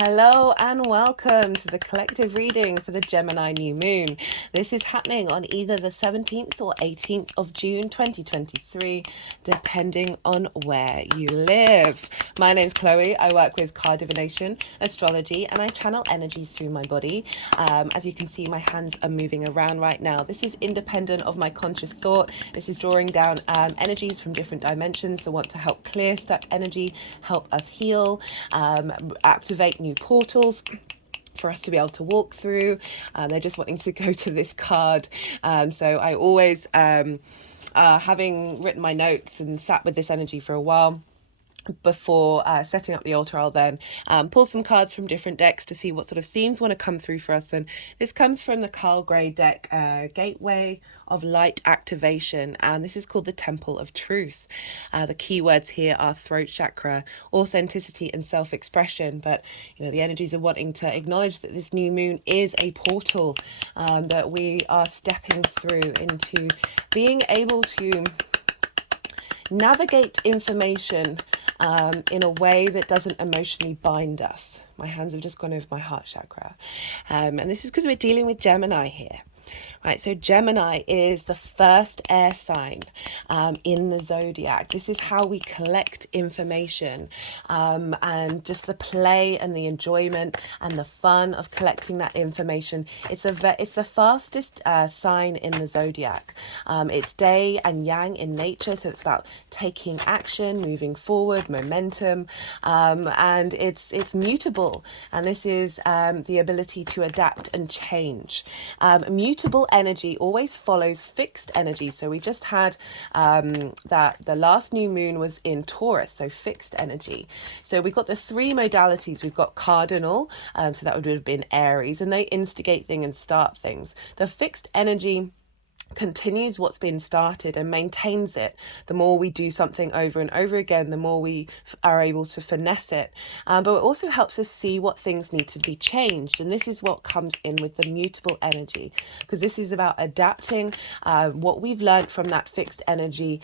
Hello and welcome to the collective reading for the Gemini new moon. This is happening on either the 17th or 18th of June 2023, depending on where you live. My name's Chloe. I work with card divination, astrology, and I channel energies through my body. As you can see, my hands are moving around right now. This is independent of my conscious thought. This is drawing down energies from different dimensions that want to help clear stuck energy, help us heal, activate new portals for us to be able to walk through. They're just wanting to go to this card. So I always, having written my notes and sat with this energy for a while, before setting up the altar, I'll then pull some cards from different decks to see what sort of themes want to come through for us. And this comes from the Carl Gray deck, Gateway of Light Activation, and this is called the Temple of Truth. The keywords here are throat chakra, authenticity, and self-expression. But the energies are wanting to acknowledge that this new moon is a portal that we are stepping through into being able to navigate information in a way that doesn't emotionally bind us. My hands have just gone over my heart chakra. And this is because we're dealing with Gemini here. Right, so Gemini is the first air sign in the zodiac. This is how we collect information, and just the play and the enjoyment and the fun of collecting that information. It's the fastest sign in the zodiac. It's day and yang in nature, so it's about taking action, moving forward, momentum, and it's mutable. And this is the ability to adapt and change. Mutable energy always follows fixed energy. So we just had that the last new moon was in Taurus, so fixed energy. So we've got the three modalities. We've got cardinal, so that would have been Aries, and they instigate things and start things. The fixed energy continues what's been started and maintains it. The more we do something over and over again, the more we are able to finesse it. But it also helps us see what things need to be changed. And this is what comes in with the mutable energy, because this is about adapting what we've learned from that fixed energy,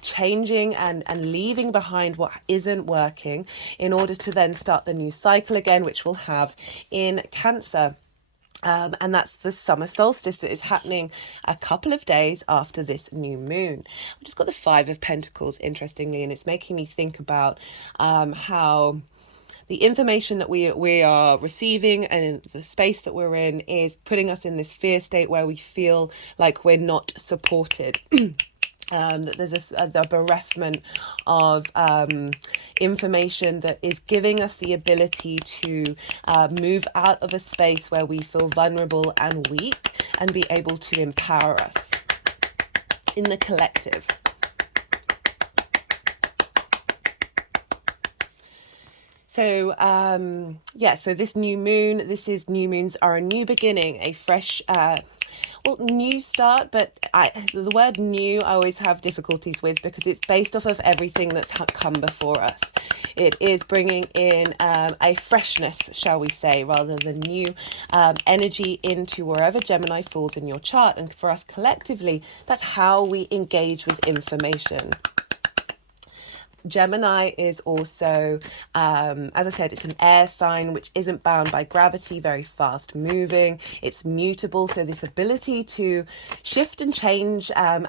changing and leaving behind what isn't working in order to then start the new cycle again, which we'll have in Cancer. And that's the summer solstice that is happening a couple of days after this new moon. I've just got the Five of Pentacles, interestingly, and it's making me think about how the information that we are receiving and the space that we're in is putting us in this fear state where we feel like we're not supported. That there's the bereavement of information that is giving us the ability to move out of a space where we feel vulnerable and weak and be able to empower us in the collective. So, so this new moon, new moons are a new beginning, a fresh, new start, but the word new I always have difficulties with because it's based off of everything that's come before us. It is bringing in a freshness, shall we say, rather than new energy into wherever Gemini falls in your chart. And for us collectively, that's how we engage with information. Gemini is also, as I said, it's an air sign which isn't bound by gravity, very fast moving. It's mutable, so this ability to shift and change and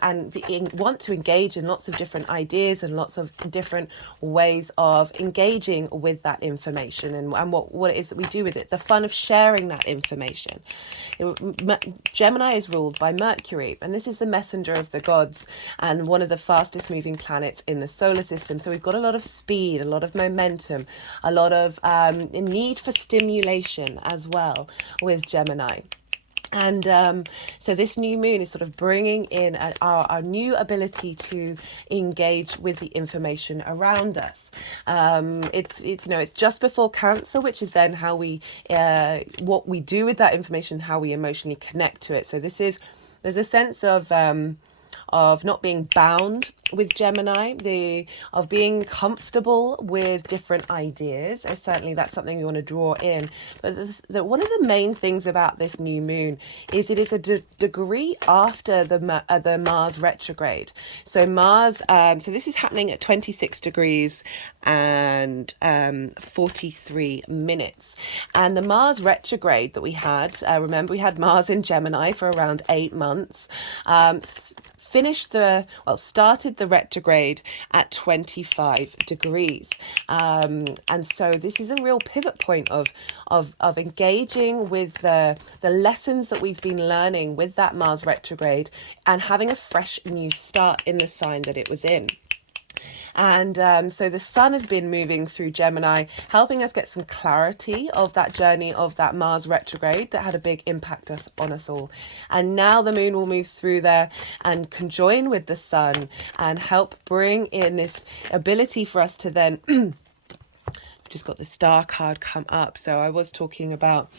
want to engage in lots of different ideas and lots of different ways of engaging with that information and what it is that we do with it. The fun of sharing that information. Gemini is ruled by Mercury, and this is the messenger of the gods and one of the fastest moving planets in the solar system. So we've got a lot of speed, a lot of momentum, a lot of need for stimulation as well with Gemini. And so this new moon is sort of bringing in our new ability to engage with the information around us. It's just before Cancer, which is then how we what we do with that information, how we emotionally connect to it. So there's a sense of not being bound with Gemini, of being comfortable with different ideas. So certainly that's something you want to draw in. But one of the main things about this new moon is it is a degree after the Mars retrograde. So Mars, so this is happening at 26 degrees and 43 minutes. And the Mars retrograde that we had, remember we had Mars in Gemini for around 8 months, started the retrograde at 25 degrees. And so this is a real pivot point of engaging with the lessons that we've been learning with that Mars retrograde and having a fresh new start in the sign that it was in. And so the sun has been moving through Gemini, helping us get some clarity of that journey of that Mars retrograde that had a big impact on us all. And now the moon will move through there and conjoin with the sun and help bring in this ability for us to then just got the star card come up. So I was talking about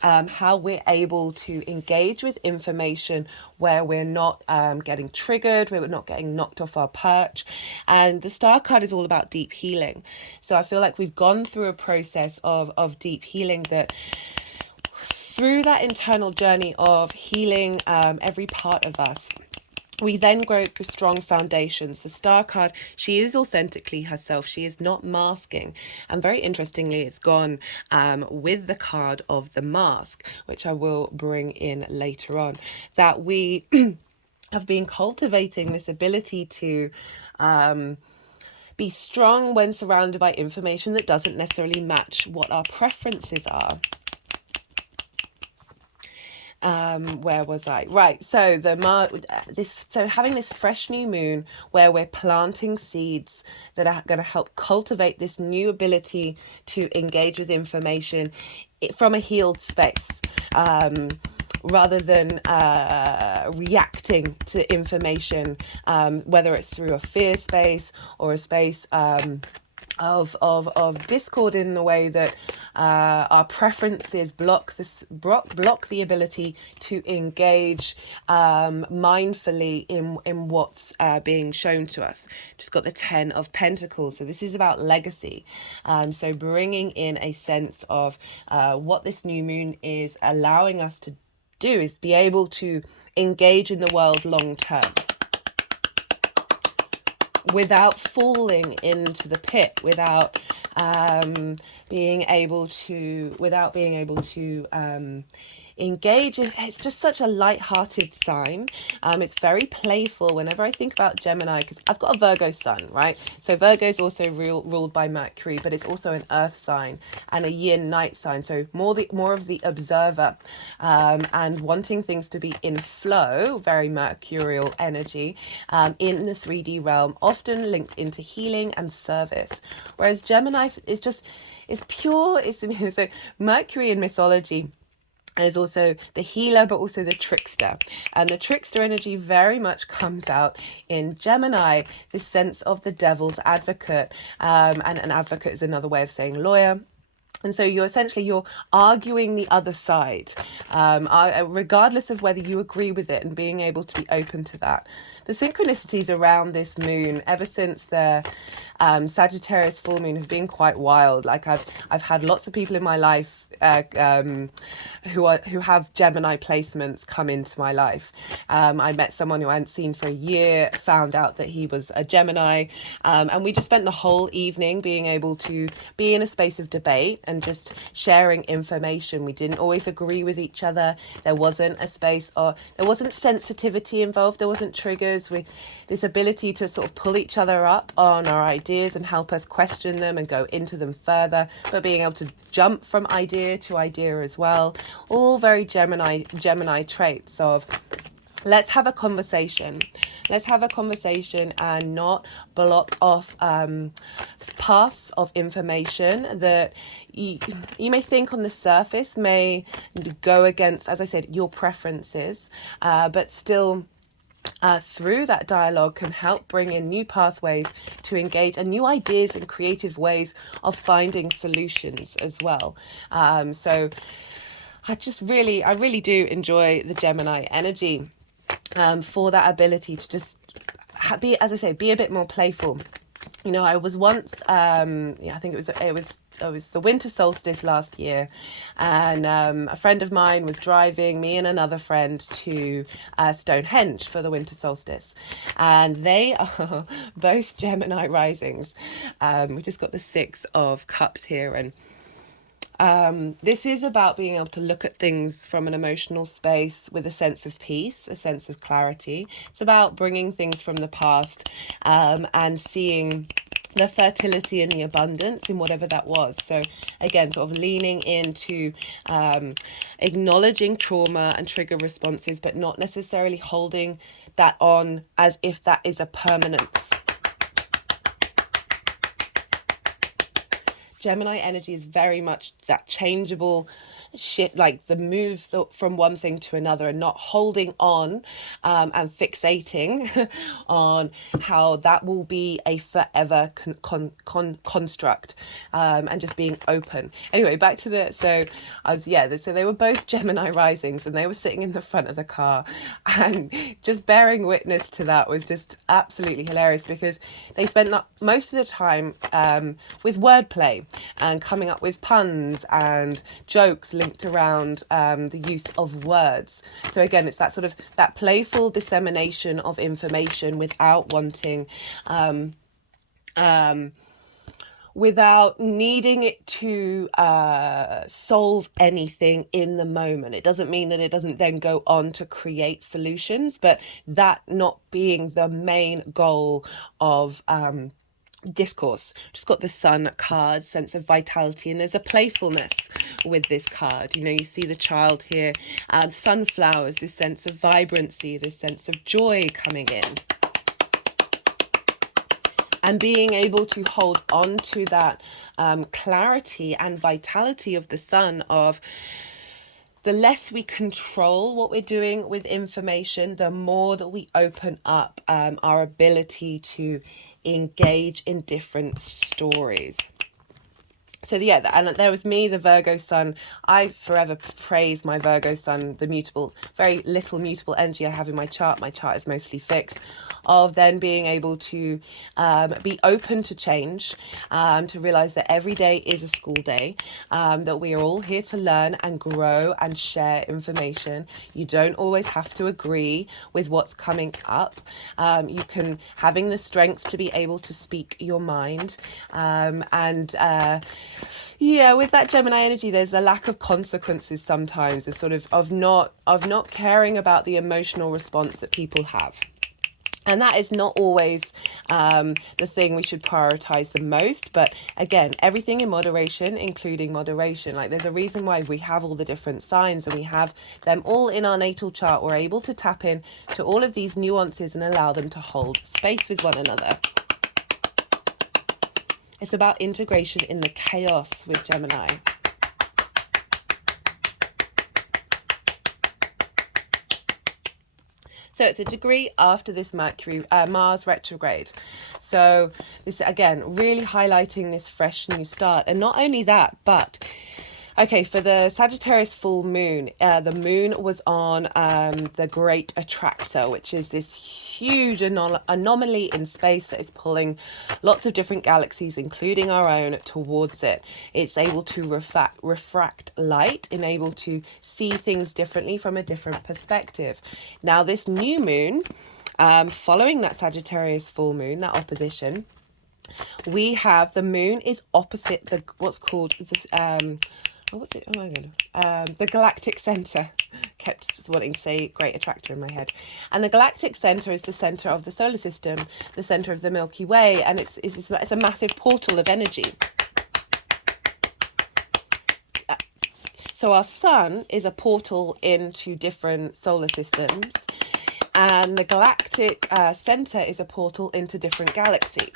how we're able to engage with information where we're not getting triggered, where we're not getting knocked off our perch. And the star card is all about deep healing. So I feel like we've gone through a process of deep healing, that through that internal journey of healing every part of us, we then grow strong foundations. The star card, she is authentically herself. She is not masking. And very interestingly, it's gone with the card of the mask, which I will bring in later on, that we have been cultivating this ability to be strong when surrounded by information that doesn't necessarily match what our preferences are. Where was I? Right. So having this fresh new moon where we're planting seeds that are going to help cultivate this new ability to engage with information from a healed space, rather than reacting to information, whether it's through a fear space or a space of discord, in the way that our preferences block the ability to engage mindfully in what's being shown to us. Just got the 10 of Pentacles. So this is about legacy. So bringing in a sense of what this new moon is allowing us to do is be able to engage in the world long term, without falling into the pit, without being able to engage. It's just such a light-hearted sign. It's very playful. Whenever I think about Gemini, because I've got a Virgo sun, right? So Virgo is also ruled by Mercury, but it's also an earth sign and a yin night sign. So more of the observer, and wanting things to be in flow, very mercurial energy, in the 3D realm, often linked into healing and service. Whereas Gemini is pure. So Mercury in mythology is also the healer, but also the trickster. And the trickster energy very much comes out in Gemini, this sense of the devil's advocate. And an advocate is another way of saying lawyer. And so you're arguing the other side, regardless of whether you agree with it, and being able to be open to that. The synchronicities around this moon, ever since the Sagittarius full moon, have been quite wild. Like I've had lots of people in my life who have Gemini placements come into my life. I met someone who I hadn't seen for a year, found out that he was a Gemini, and we just spent the whole evening being able to be in a space of debate and just sharing information. We didn't always agree with each other. There wasn't there wasn't sensitivity involved. There wasn't triggers. This ability to sort of pull each other up on our ideas and help us question them and go into them further, but being able to jump from idea to idea as well. All very Gemini traits of let's have a conversation. Let's have a conversation and not block off paths of information that you may think on the surface may go against, as I said, your preferences, but still through that dialogue can help bring in new pathways to engage and new ideas and creative ways of finding solutions as well. So I really do enjoy the Gemini energy for that ability to just be, as I say, be a bit more playful. You know, I was once, yeah, I think it was the winter solstice last year, and a friend of mine was driving me and another friend to Stonehenge for the winter solstice, and they are both Gemini risings. We just got the Six of Cups here, and this is about being able to look at things from an emotional space with a sense of peace, a sense of clarity. It's about bringing things from the past and seeing the fertility and the abundance in whatever that was. So again, sort of leaning into acknowledging trauma and trigger responses, but not necessarily holding that on as if that is a permanence. Gemini energy is very much that changeable shit, like the move from one thing to another, and not holding on and fixating on how that will be a forever construct, and just being open. Anyway, back to so they were both Gemini risings, and they were sitting in the front of the car, and just bearing witness to that was just absolutely hilarious, because they spent most of the time with wordplay and coming up with puns and jokes linked around the use of words. So again, it's that sort of that playful dissemination of information without wanting without needing it to solve anything in the moment. It doesn't mean that it doesn't then go on to create solutions, but that not being the main goal of discourse. Just got the Sun card, sense of vitality, and there's a playfulness with this card. You know, you see the child here, sunflowers, this sense of vibrancy, this sense of joy coming in. And being able to hold on to that clarity and vitality of the Sun, of the less we control what we're doing with information, the more that we open up our ability to engage in different stories. So yeah, and there was me, the Virgo Sun. I forever praise my Virgo Sun, the mutable, very little mutable energy I have in my chart. My chart is mostly fixed. Of then being able to be open to change, to realize that every day is a school day, that we are all here to learn and grow and share information. You don't always have to agree with what's coming up. You can, having the strength to be able to speak your mind, yeah, with that Gemini energy, there's a lack of consequences sometimes, a sort of not caring about the emotional response that people have. And that is not always the thing we should prioritize the most. But again, everything in moderation, including moderation. Like, there's a reason why we have all the different signs and we have them all in our natal chart. We're able to tap in to all of these nuances and allow them to hold space with one another. It's about integration in the chaos with Gemini. So it's a degree after this Mars retrograde. So this, again, really highlighting this fresh new start. And not only that, but okay, for the Sagittarius full moon, the moon was on the Great Attractor, which is this huge anomaly in space that is pulling lots of different galaxies, including our own, towards it. It's able to refract light, and able to see things differently from a different perspective. Now, this new moon, following that Sagittarius full moon, that opposition, we have the moon is opposite the what's called this what's it? Oh my god. The galactic center. Kept wanting to say Great Attractor in my head. And the galactic center is the center of the solar system, the center of the Milky Way, and it's a massive portal of energy. So our sun is a portal into different solar systems, and the galactic center is a portal into different galaxies.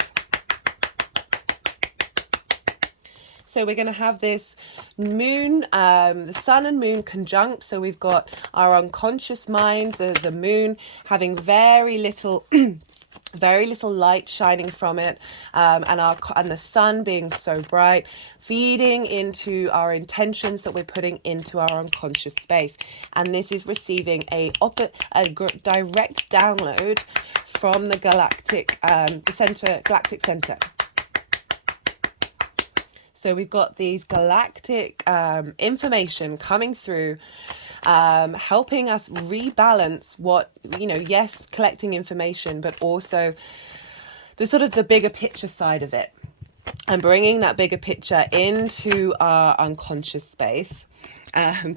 So we're going to have this moon, the sun and moon conjunct. So we've got our unconscious mind, the moon having very little light shining from it, and the sun being so bright, feeding into our intentions that we're putting into our unconscious space. And this is receiving a direct download from the galactic center. So we've got these galactic information coming through, helping us rebalance what, yes, collecting information, but also the sort of the bigger picture side of it, and bringing that bigger picture into our unconscious space.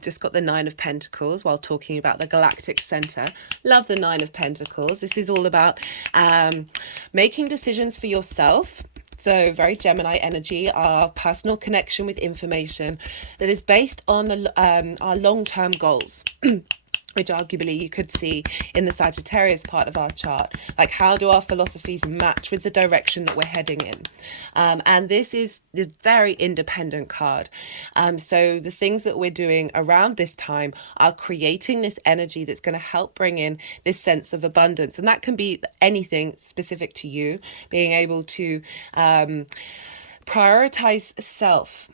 Just got the 9 of Pentacles while talking about the galactic center. Love the 9 of Pentacles. This is all about making decisions for yourself. So very Gemini energy, our personal connection with information that is based on our long-term goals. Which arguably you could see in the Sagittarius part of our chart. Like, how do our philosophies match with the direction that we're heading in? And this is the very independent card. So the things that we're doing around this time are creating this energy that's going to help bring in this sense of abundance. And that can be anything specific to you, being able to prioritize self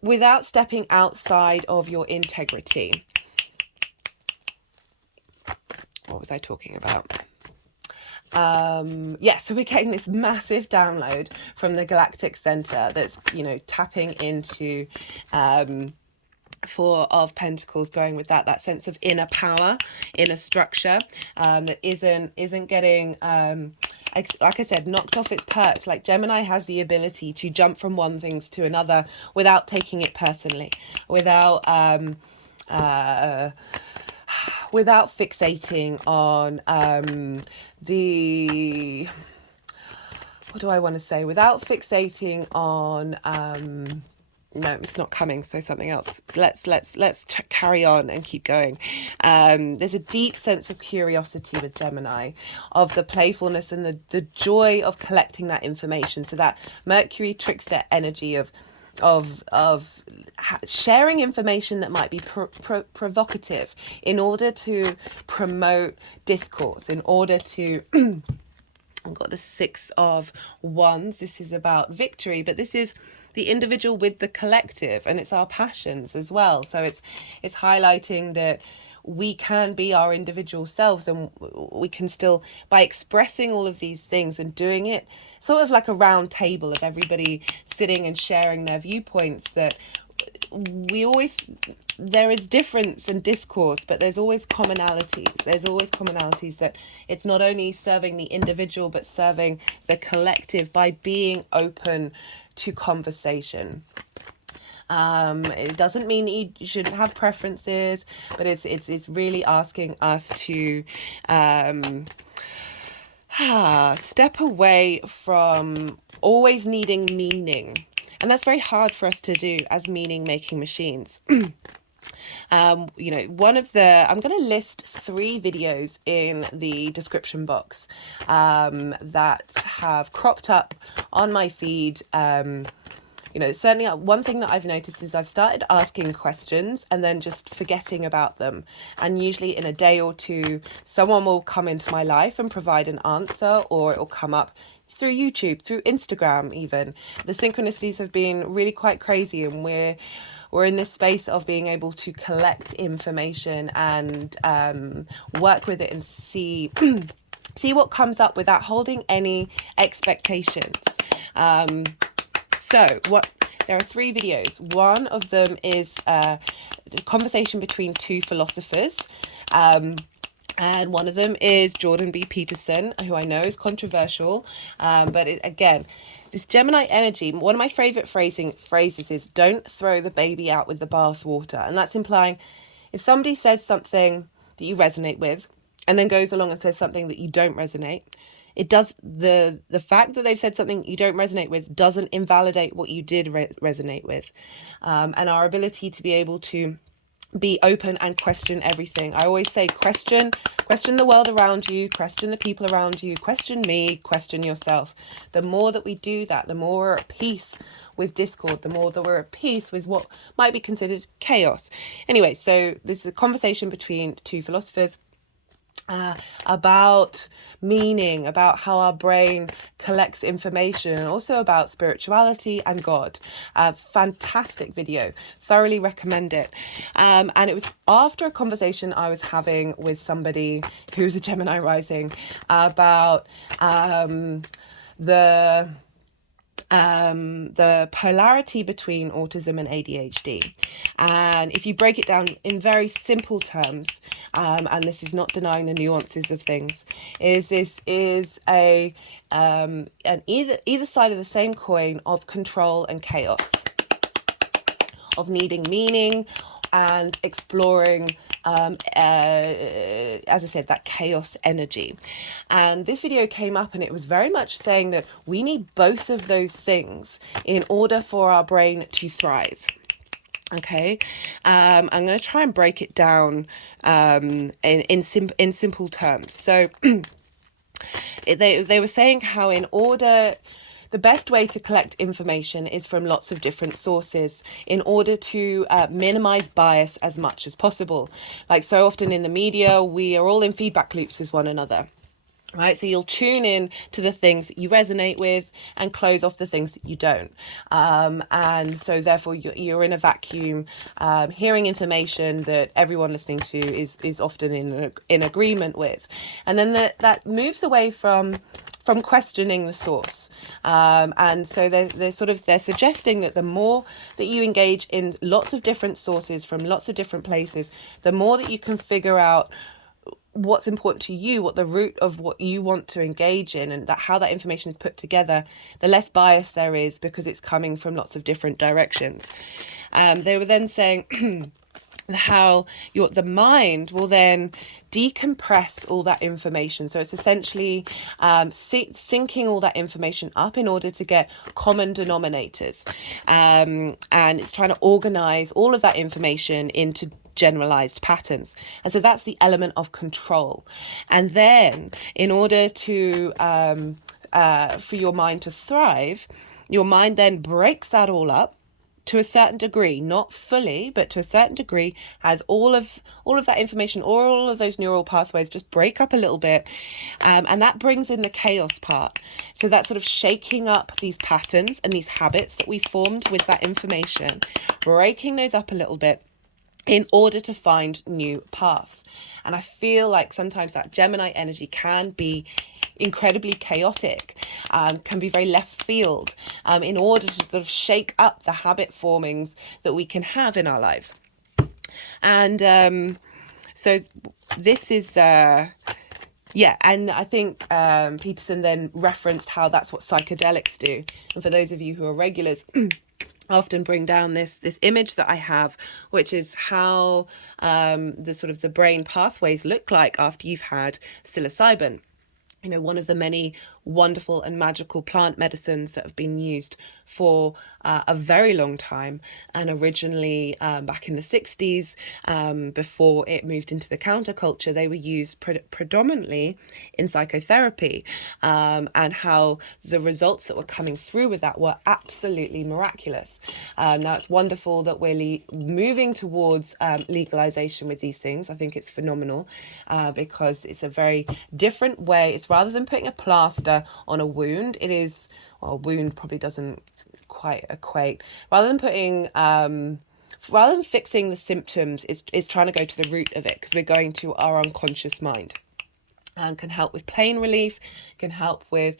without stepping outside of your integrity. What was I talking about? So we're getting this massive download from the galactic center that's, tapping into 4 of Pentacles, going with that sense of inner power, inner structure, that isn't getting like I said, knocked off its perch. Like, Gemini has the ability to jump from one thing to another without taking it personally, without fixating on what do I want to say? Without fixating on no, it's not coming, so something else. Let's carry on and keep going. There's a deep sense of curiosity with Gemini, of the playfulness and the joy of collecting that information. So that Mercury trickster energy of sharing information that might be provocative in order to promote discourse, in order to I've got the 6 of Wands. This is about victory, but this is the individual with the collective, and it's our passions as well. So it's highlighting that we can be our individual selves, and we can still, by expressing all of these things and doing it sort of like a round table of everybody sitting and sharing their viewpoints, that there is difference and discourse, but there's always commonalities. There's always commonalities, that it's not only serving the individual, but serving the collective by being open to conversation. It doesn't mean you shouldn't have preferences, but it's really asking us to step away from always needing meaning. And that's very hard for us to do as meaning-making machines. I'm going to list 3 videos in the description box that have cropped up on my feed. Certainly one thing that I've noticed is I've started asking questions and then just forgetting about them. And usually in a day or two, someone will come into my life and provide an answer, or it will come up through YouTube, through Instagram even. The synchronicities have been really quite crazy, and we're in this space of being able to collect information and work with it and see what comes up without holding any expectations. There are 3 videos. One of them is a conversation between 2 philosophers. And one of them is Jordan B. Peterson, who I know is controversial. But again, this Gemini energy, one of my favorite phrases is, don't throw the baby out with the bathwater. And that's implying, if somebody says something that you resonate with and then goes along and says something that you don't resonate, it does, the fact that they've said something you don't resonate with doesn't invalidate what you did resonate with. And our ability to be able to be open and question everything. I always say question the world around you, question the people around you, question me, question yourself. The more that we do that, the more we're at peace with discord, the more that we're at peace with what might be considered chaos. Anyway, so this is a conversation between 2 philosophers. about meaning, about how our brain collects information, and also about spirituality and God. Fantastic video, thoroughly recommend it. And it was after a conversation I was having with somebody who's a Gemini rising about the polarity between autism and ADHD. And if you break it down in very simple terms, and this is not denying the nuances of things, this is an either side of the same coin of control and chaos, of needing meaning and exploring, as I said, that chaos energy. And this video came up and it was very much saying that we need both of those things in order for our brain to thrive. Okay, I'm going to try and break it down in simple terms. So they were saying how the best way to collect information is from lots of different sources in order to minimize bias as much as possible. Like so often in the media, we are all in feedback loops with one another. Right, so you'll tune in to the things that you resonate with and close off the things that you don't. And so therefore you're in a vacuum, hearing information that everyone listening to is often in agreement with. And then that moves away from questioning the source. And so they're suggesting that the more that you engage in lots of different sources from lots of different places, the more that you can figure out what's important to you, what the root of what you want to engage in, and that how that information is put together, the less bias there is because it's coming from lots of different directions. They were then saying how the mind will then decompress all that information. So it's essentially syncing all that information up in order to get common denominators. And it's trying to organize all of that information into generalized patterns. And so that's the element of control. And then in order to for your mind to thrive, your mind then breaks that all up to a certain degree, not fully, but to a certain degree, has all of that information, or all of those neural pathways just break up a little bit, and that brings in the chaos part. So that's sort of shaking up these patterns and these habits that we formed with that information, breaking those up a little bit in order to find new paths. And I feel like sometimes that Gemini energy can be incredibly chaotic, can be very left field, in order to sort of shake up the habit formings that we can have in our lives. And so this is and I think Peterson then referenced how that's what psychedelics do. And for those of you who are regulars, often bring down this image that I have, which is how the brain pathways look like after you've had psilocybin. You know, one of the many wonderful and magical plant medicines that have been used for a very long time, and originally back in the 60s, before it moved into the counterculture, they were used predominantly in psychotherapy, and how the results that were coming through with that were absolutely miraculous. Now it's wonderful that we're moving towards legalization with these things. I think it's phenomenal, because it's a very different way. It's rather than putting a plaster on a wound, it is, well, a wound probably doesn't quite equate. Rather than fixing the symptoms, it's trying to go to the root of it, because we're going to our unconscious mind. Can help with pain relief, can help with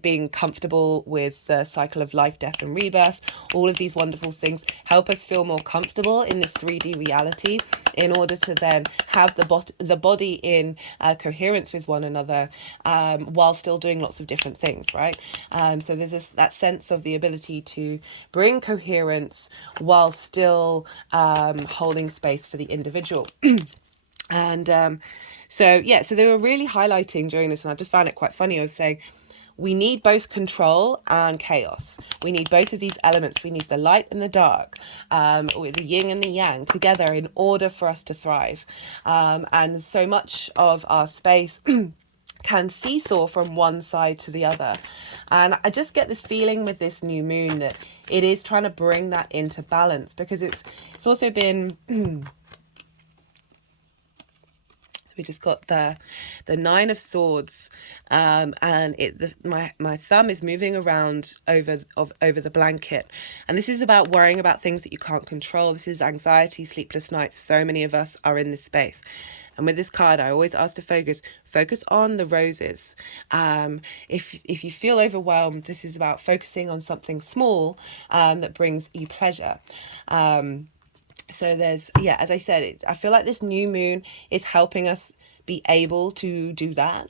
being comfortable with the cycle of life, death and rebirth. All of these wonderful things help us feel more comfortable in this 3D reality, in order to then have the body in coherence with one another, while still doing lots of different things, right? So there's that sense of the ability to bring coherence while still holding space for the individual. And so they were really highlighting during this, and I just found it quite funny. I was saying, we need both control and chaos. We need both of these elements. We need the light and the dark, with the yin and the yang together in order for us to thrive. And so much of our space can seesaw from one side to the other. And I just get this feeling with this new moon that it is trying to bring that into balance, because it's also been we just got the Nine of Swords, and my thumb is moving around over the blanket, and this is about worrying about things that you can't control. This is anxiety, sleepless nights. So many of us are in this space. And with this card, I always ask to focus on the roses. If you feel overwhelmed, this is about focusing on something small that brings you pleasure. So there's, yeah, as I said, I feel like this new moon is helping us be able to do that.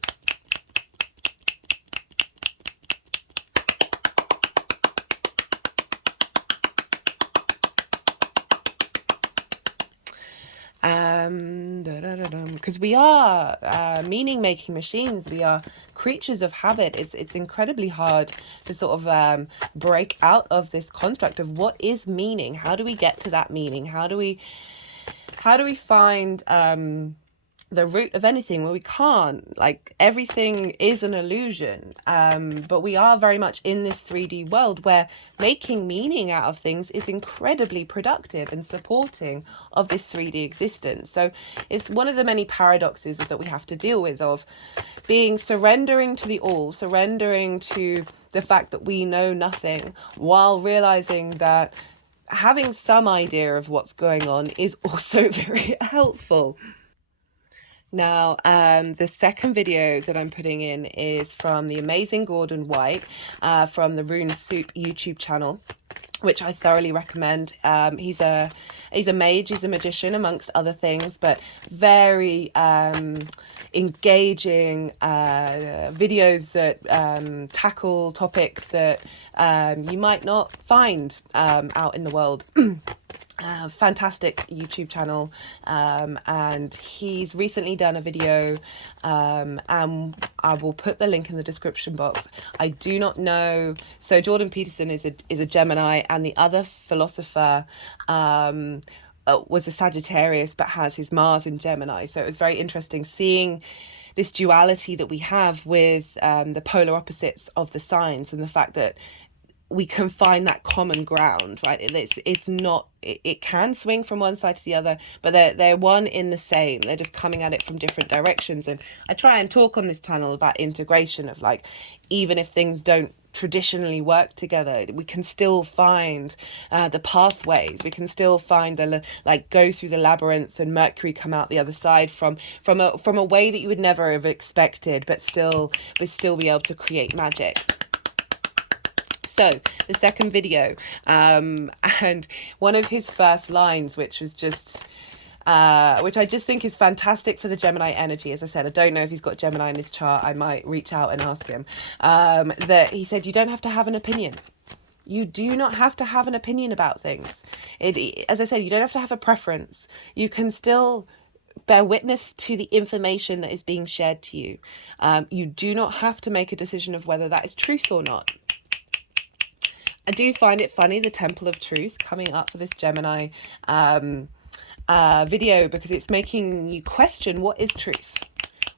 Because we are meaning-making machines. We are creatures of habit. It's incredibly hard to sort of break out of this construct of what is meaning. How do we get to that meaning? How do we find the root of anything? Well, we can't. Like, everything is an illusion, but we are very much in this 3D world where making meaning out of things is incredibly productive and supporting of this 3D existence. So it's one of the many paradoxes that we have to deal with, of surrendering to the all, surrendering to the fact that we know nothing, while realizing that having some idea of what's going on is also very helpful. Now, the second video that I'm putting in is from the amazing Gordon Waite, from the Rune Soup YouTube channel, which I thoroughly recommend. He's a mage, he's a magician amongst other things, but very engaging videos that tackle topics that you might not find out in the world. Fantastic YouTube channel, and he's recently done a video, and I will put the link in the description box. I do not know, so Jordan Peterson is a Gemini, and the other philosopher was a Sagittarius but has his Mars in Gemini. So it was very interesting seeing this duality that we have with the polar opposites of the signs, and the fact that we can find that common ground, right? It's not, it can swing from one side to the other, but they're one in the same. They're just coming at it from different directions. And I try and talk on this channel about integration of, like, even if things don't traditionally work together, we can still find the pathways. We can still find go through the labyrinth and Mercury come out the other side from a way that you would never have expected, but still be able to create magic. So the second video, and one of his first lines, which was just, which I just think is fantastic for the Gemini energy. As I said, I don't know if he's got Gemini in his chart. I might reach out and ask him. That he said, you don't have to have an opinion. You do not have to have an opinion about things. As I said, you don't have to have a preference. You can still bear witness to the information that is being shared to you. You do not have to make a decision of whether that is truth or not. I do find it funny, the Temple of Truth coming up for this Gemini video, because it's making you question, what is truth?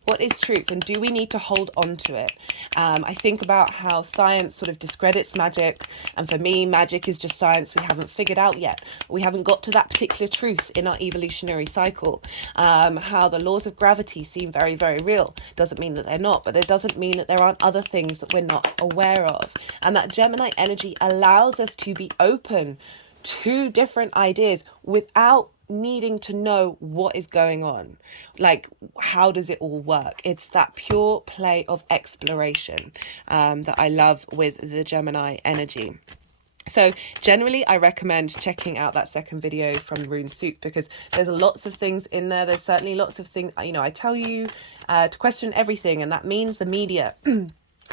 What is truth, and do we need to hold on to it? I think about how science sort of discredits magic, and for me, magic is just science we haven't figured out yet. We haven't got to that particular truth in our evolutionary cycle. How the laws of gravity seem very, very real. Doesn't mean that they're not, but it doesn't mean that there aren't other things that we're not aware of. And that Gemini energy allows us to be open to different ideas without needing to know what is going on. Like, how does it all work? It's that pure play of exploration that I love with the Gemini energy. So generally, I recommend checking out that second video from Rune Soup, because there's lots of things in there. There's certainly lots of things, you know, I tell you to question everything, and that means the media.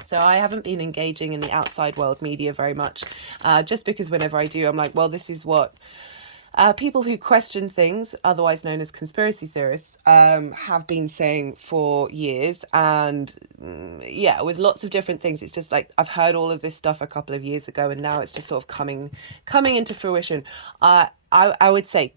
So I haven't been engaging in the outside world media very much, just because whenever I do, I'm like, well, this is what people who question things, otherwise known as conspiracy theorists, have been saying for years. And yeah, with lots of different things, it's just like, I've heard all of this stuff a couple of years ago, and now it's just sort of coming into fruition. I would say,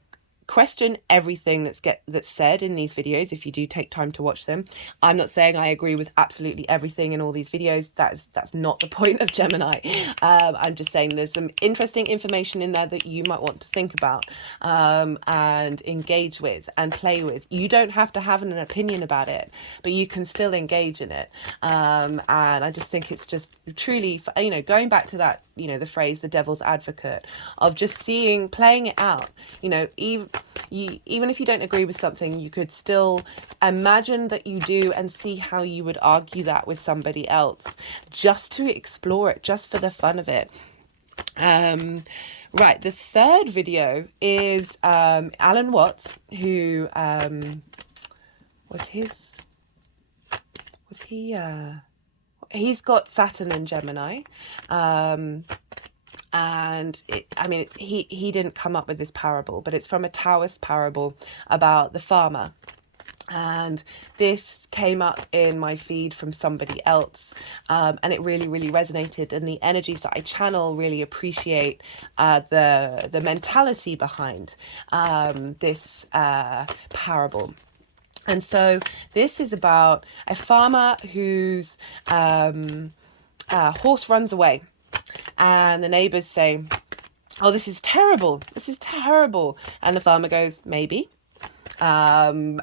question everything that's said in these videos if you do take time to watch them. I'm not saying I agree with absolutely everything in all these videos. That's not the point of Gemini. I'm just saying there's some interesting information in there that you might want to think about, and engage with and play with. You don't have to have an opinion about it, but you can still engage in it. And I just think it's just truly, going back to that, the phrase, the devil's advocate, of just playing it out. Even if you don't agree with something, you could still imagine that you do and see how you would argue that with somebody else, just to explore it, just for the fun of it. Right, the third video is Alan Watts, who he's got Saturn and Gemini, and he didn't come up with this parable, but it's from a Taoist parable about the farmer. And this came up in my feed from somebody else, and it really, really resonated. And the energies that I channel really appreciate the mentality behind this parable. And so this is about a farmer whose horse runs away, and the neighbors say, "Oh, this is terrible. This is terrible." And the farmer goes, "Maybe." And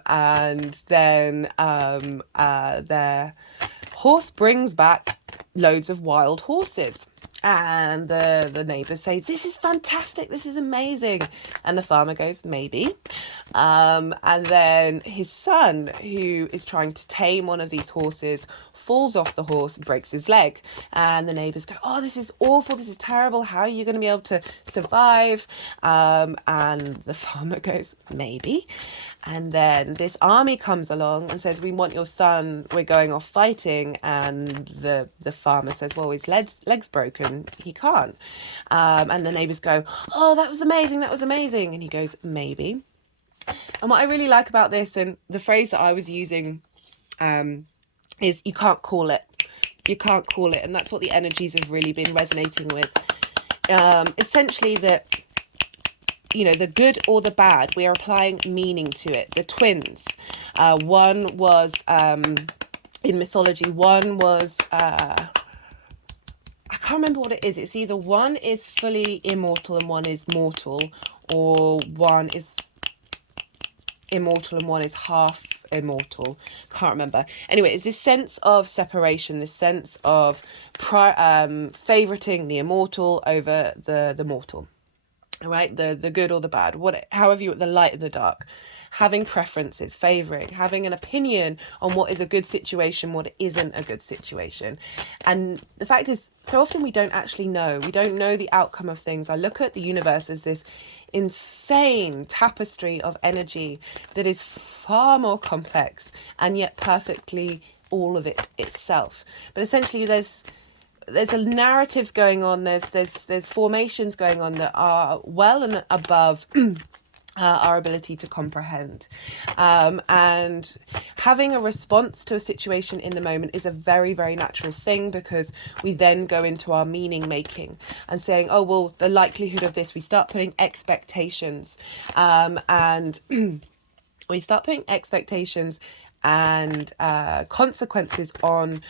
then their horse brings back loads of wild horses. And the neighbors say, "This is fantastic. This is amazing." And the farmer goes, "Maybe." And then his son, who is trying to tame one of these horses, falls off the horse and breaks his leg. And the neighbors go, "Oh, this is awful. This is terrible. How are you going to be able to survive?" And the farmer goes, "Maybe." And then this army comes along and says, "We want your son. We're going off fighting." And the farmer says, "Well, his leg's broken. He can't." And the neighbors go, "Oh, that was amazing. That was amazing." And he goes, "Maybe." And what I really like about this, and the phrase that I was using, is "you can't call it." You can't call it. And that's what the energies have really been resonating with. Essentially that, the good or the bad, we are applying meaning to it. The twins, one was, in mythology, one was, I can't remember what it is. It's either one is fully immortal and one is mortal, or one is immortal and one is half immortal. Can't remember. Anyway, it's this sense of separation, this sense of favoriting the immortal over the mortal. Right, the good or the bad, however the light and the dark, having preferences, favoring, having an opinion on what is a good situation, what isn't a good situation. And the fact is, so often we don't actually know. We don't know the outcome of things. I look at the universe as this insane tapestry of energy that is far more complex and yet perfectly all of it itself. But essentially there's narratives going on, there's formations going on that are well and above our ability to comprehend, and having a response to a situation in the moment is a very, very natural thing, because we then go into our meaning making and saying, "Oh, well, the likelihood of this," we start putting expectations, and we start putting expectations and consequences on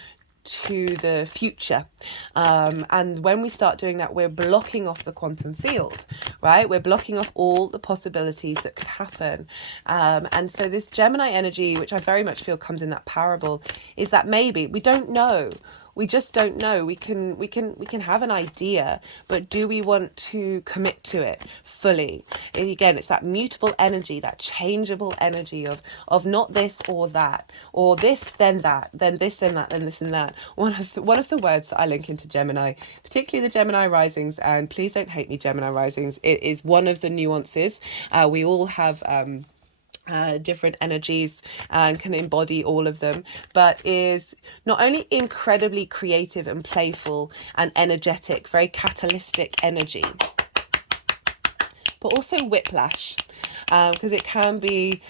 to the future, and when we start doing that, we're blocking off the quantum field, right? We're blocking off all the possibilities that could happen, and so this Gemini energy, which I very much feel comes in that parable, is that maybe we don't know. We just don't know. We can have an idea, but do we want to commit to it fully? And again, it's that mutable energy, that changeable energy of not this or that, or this then that, then this then that, then this and that. One of the words that I link into Gemini, particularly the Gemini risings, and please don't hate me, Gemini risings, it is one of the nuances. We all have different energies and can embody all of them, but is not only incredibly creative and playful and energetic, very catalytic energy, but also whiplash, because it can be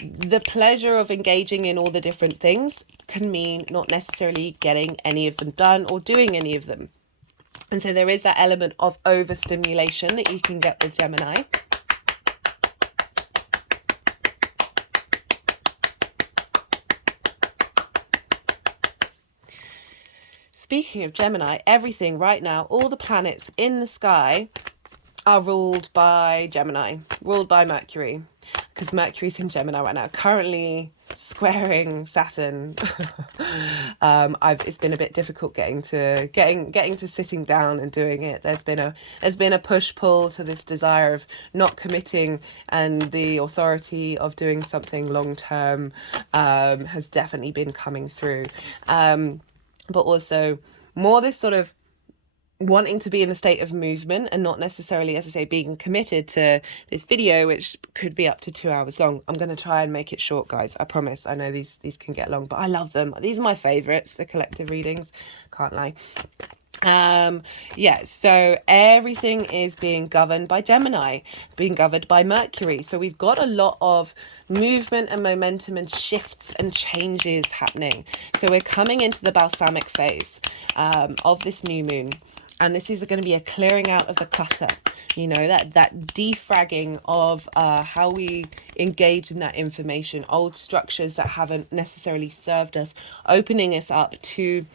the pleasure of engaging in all the different things can mean not necessarily getting any of them done or doing any of them. And so there is that element of overstimulation that you can get with Gemini. speaking of Gemini, everything right now, all the planets in the sky are ruled by Gemini, ruled by Mercury, because Mercury's in Gemini right now, currently squaring Saturn. It's been a bit difficult getting to sitting down and doing it. There's been a push pull to this desire of not committing, and the authority of doing something long term has definitely been coming through, but also more this sort of wanting to be in a state of movement and not necessarily, as I say, being committed to this video, which could be up to 2 hours long. I'm going to try and make it short, guys. I promise. I know these can get long, but I love them. These are my favorites, the collective readings. Can't lie. So everything is being governed by Gemini, being governed by Mercury. So we've got a lot of movement and momentum and shifts and changes happening. So we're coming into the balsamic phase of this new moon. And this is going to be a clearing out of the clutter, that defragging of how we engage in that information, old structures that haven't necessarily served us, opening us up to,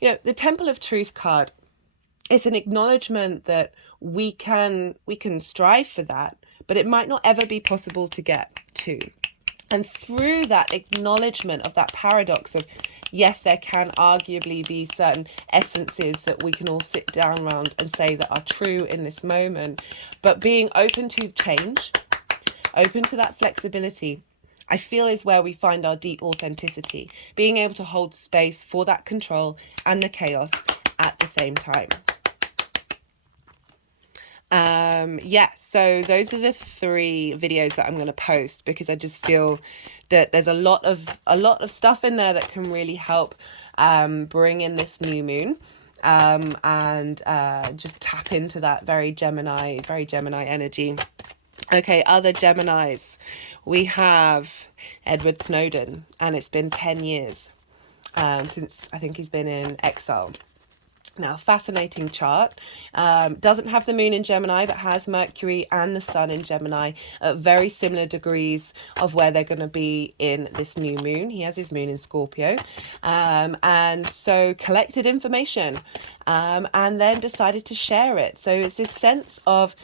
the Temple of Truth card. It's an acknowledgement that we can strive for that, but it might not ever be possible to get to. And through that acknowledgement of that paradox of, yes, there can arguably be certain essences that we can all sit down around and say that are true in this moment, but being open to change, open to that flexibility, I feel is where we find our deep authenticity, being able to hold space for that control and the chaos at the same time. So those are the 3 videos that I'm going to post, because I just feel that there's a lot of stuff in there that can really help bring in this new moon, and just tap into that very Gemini energy. Okay, other Geminis. We have Edward Snowden, and it's been 10 years since I think he's been in exile. Now, fascinating chart. Doesn't have the moon in Gemini, but has Mercury and the sun in Gemini at very similar degrees of where they're going to be in this new moon. He has his moon in Scorpio. And so collected information and then decided to share it. So it's this sense of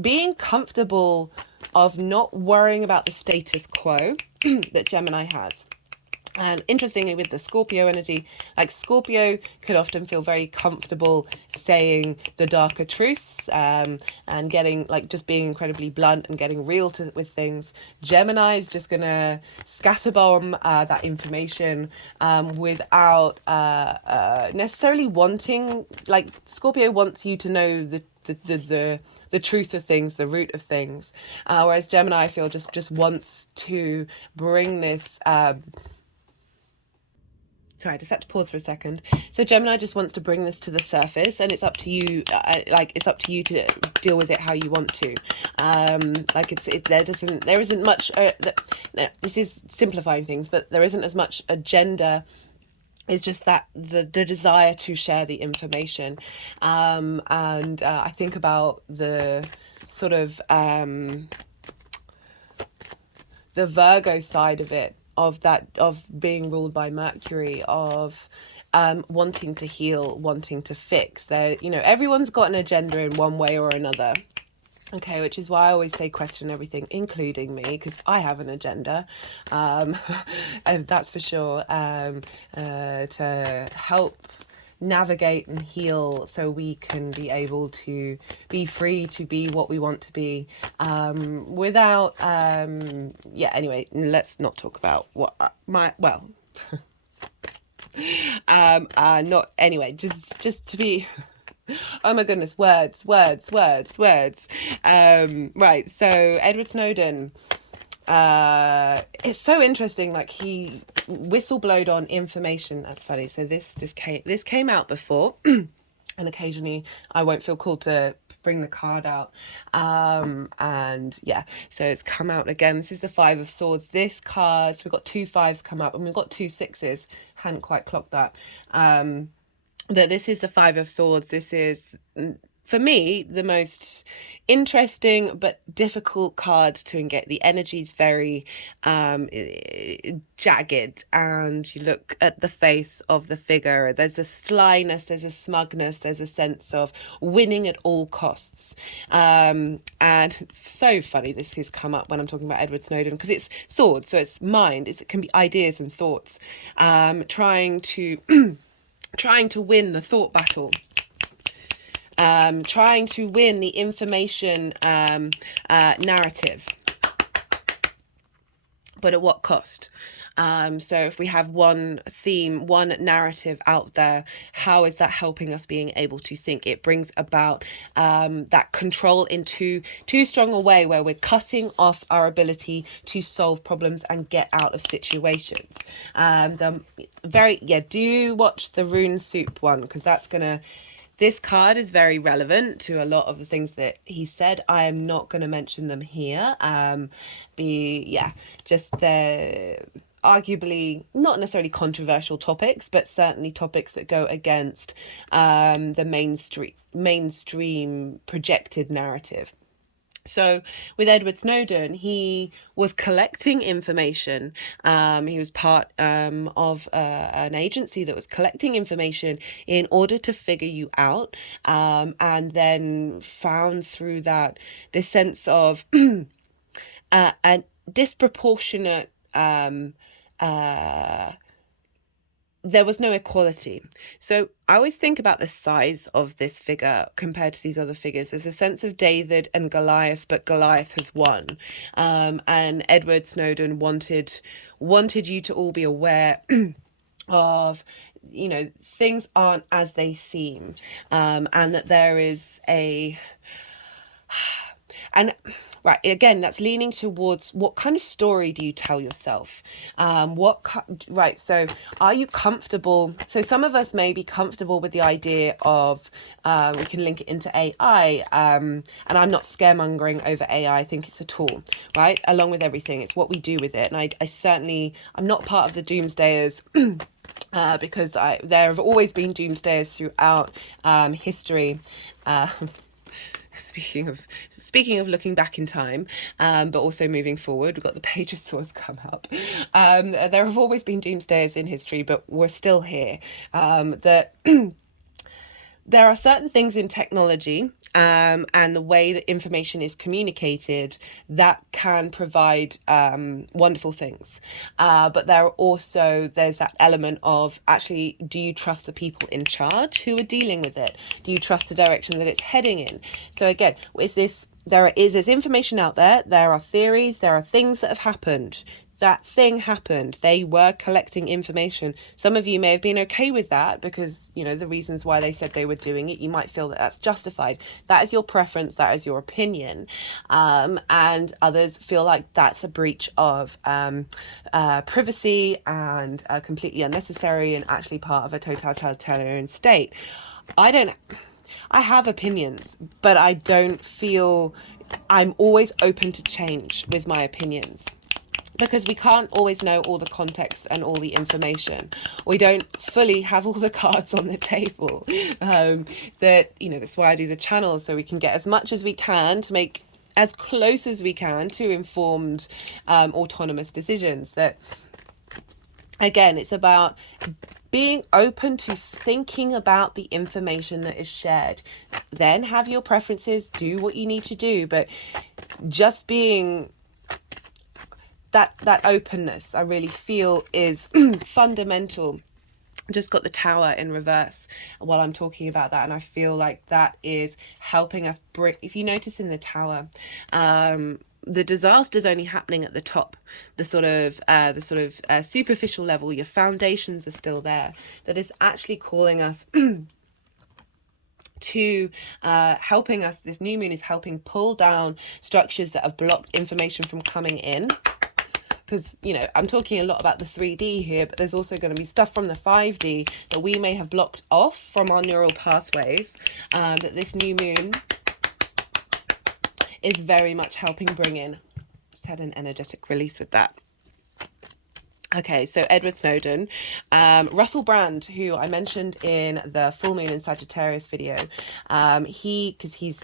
being comfortable, of not worrying about the status quo that Gemini has. And interestingly, with the Scorpio energy, like Scorpio could often feel very comfortable saying the darker truths, and getting just being incredibly blunt and getting real with things. Gemini is just going to scatterbomb that information without necessarily wanting, Scorpio wants you to know the truth of things, the root of things. Whereas Gemini, I feel, just wants to bring this... Sorry, I just had to pause for a second. So Gemini just wants to bring this to the surface, and it's up to you. It's up to you to deal with it how you want to. There isn't much. This is simplifying things, but there isn't as much agenda. It's just that the desire to share the information, and I think about the sort of the Virgo side of it. Of being ruled by Mercury, of wanting to heal, wanting to fix. Everyone's got an agenda in one way or another. Okay, which is why I always say question everything, including me, because I have an agenda. That's for sure. To help navigate and heal, so we can be able to be free to be what we want to be, without anyway, let's not talk about what not anyway, just to be oh my goodness, words. Right, so Edward Snowden, it's so interesting, he whistleblowed on information. That's funny. So this came out before, and occasionally I won't feel called to bring the card out, and yeah, so it's come out again. This is the 5 of Swords. This card, so we've got 2 5s come up, and we've got 2 6s. Hadn't quite clocked that. That this is the 5 of Swords. This is, for me, the most interesting but difficult card to get. The energy is very jagged, and you look at the face of the figure, there's a slyness, there's a smugness, there's a sense of winning at all costs. And so funny this has come up when I'm talking about Edward Snowden, because it's swords, so it's mind, it can be ideas and thoughts, trying to trying to win the thought battle, trying to win the information narrative, but at what cost? So if we have one theme, one narrative out there, how is that helping us being able to think? It brings about that control in too strong a way, where we're cutting off our ability to solve problems and get out of situations. Do watch the Rune Soup one, because that's gonna... This card is very relevant to a lot of the things that he said. I am not going to mention them here. Just they're arguably not necessarily controversial topics, but certainly topics that go against the mainstream projected narrative. So with Edward Snowden, he was collecting information. He was part of an agency that was collecting information in order to figure you out, and then found through that this sense of a disproportionate there was no equality. So I always think about the size of this figure compared to these other figures. There's a sense of David and Goliath, but Goliath has won. And Edward Snowden wanted you to all be aware of, things aren't as they seem, and that there is right, again, that's leaning towards what kind of story do you tell yourself? So are you comfortable? So some of us may be comfortable with the idea of, we can link it into AI, and I'm not scaremongering over AI. I think it's a tool, right? Along with everything, it's what we do with it. And I'm not part of the doomsdayers, because there have always been doomsdayers throughout history. Speaking of looking back in time, but also moving forward, we've got the Page of Swords come up. There have always been doomsdayers in history, but we're still here. There are certain things in technology, and the way that information is communicated, that can provide wonderful things. But there's that element of, actually, do you trust the people in charge who are dealing with it? Do you trust the direction that it's heading in? So again, there's information out there. There are theories. There are things that have happened. That thing happened. They were collecting information. Some of you may have been okay with that because, the reasons why they said they were doing it, you might feel that that's justified. That is your preference. That is your opinion. And others feel like that's a breach of privacy and completely unnecessary and actually part of a totalitarian state. I have opinions, but I don't feel... I'm always open to change with my opinions, because we can't always know all the context and all the information. We don't fully have all the cards on the table. That's why I do the channel, so we can get as much as we can to make as close as we can to informed, autonomous decisions. That, again, it's about being open to thinking about the information that is shared. Then have your preferences, do what you need to do, but just being... That openness, I really feel, is fundamental. Just got the Tower in reverse while I'm talking about that, and I feel like that is helping us break... If you notice in the Tower, the disaster's only happening at the top, the sort of superficial level. Your foundations are still there. That is actually calling us to helping us. This new moon is helping pull down structures that have blocked information from coming in. Because, I'm talking a lot about the 3D here, but there's also going to be stuff from the 5D that we may have blocked off from our neural pathways, that this new moon is very much helping bring in. Just had an energetic release with that. Okay, so Edward Snowden, Russell Brand, who I mentioned in the full moon in Sagittarius video, because his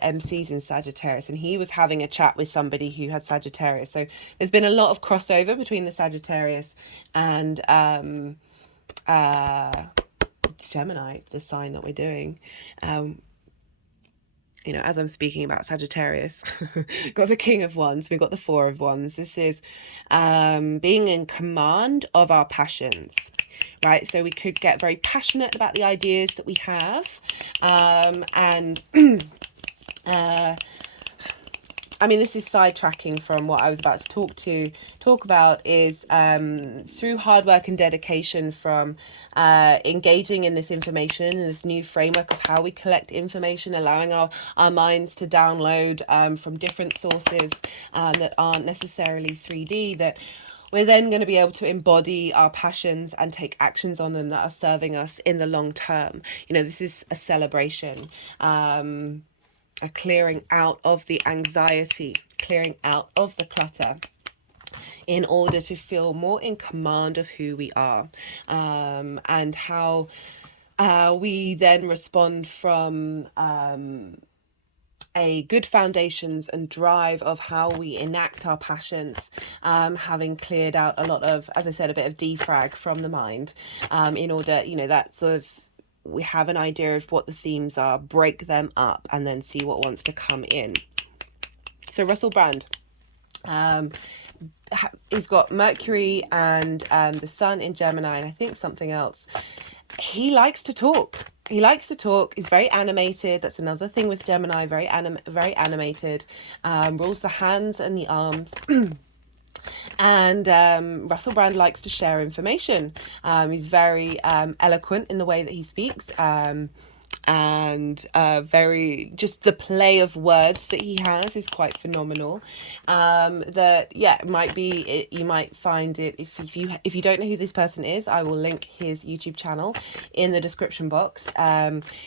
MC's in Sagittarius, and he was having a chat with somebody who had Sagittarius. So there's been a lot of crossover between the Sagittarius and Gemini, the sign that we're doing. As I'm speaking about Sagittarius, got the King of Wands, we've got the Four of Wands. This is being in command of our passions, right? So we could get very passionate about the ideas that we have, and this is sidetracking from what I was about to talk about, is through hard work and dedication from engaging in this information, in this new framework of how we collect information, allowing our minds to download from different sources that aren't necessarily 3D, that we're then going to be able to embody our passions and take actions on them that are serving us in the long term. This is a celebration. A clearing out of the anxiety, clearing out of the clutter, in order to feel more in command of who we are, and how we then respond from a good foundations and drive of how we enact our passions, having cleared out a lot of, as I said, a bit of defrag from the mind, in order, that sort of, we have an idea of what the themes are, break them up, and then see what wants to come in. So Russell Brand, he's got Mercury and the Sun in Gemini, and I think something else. He likes to talk. He's very animated. That's another thing with Gemini, very animated. Rules the hands and the arms. And Russell Brand likes to share information. He's very eloquent in the way that he speaks, and very, just the play of words that he has is quite phenomenal. It might be, you might find it, if you don't know who this person is, I will link his YouTube channel in the description box.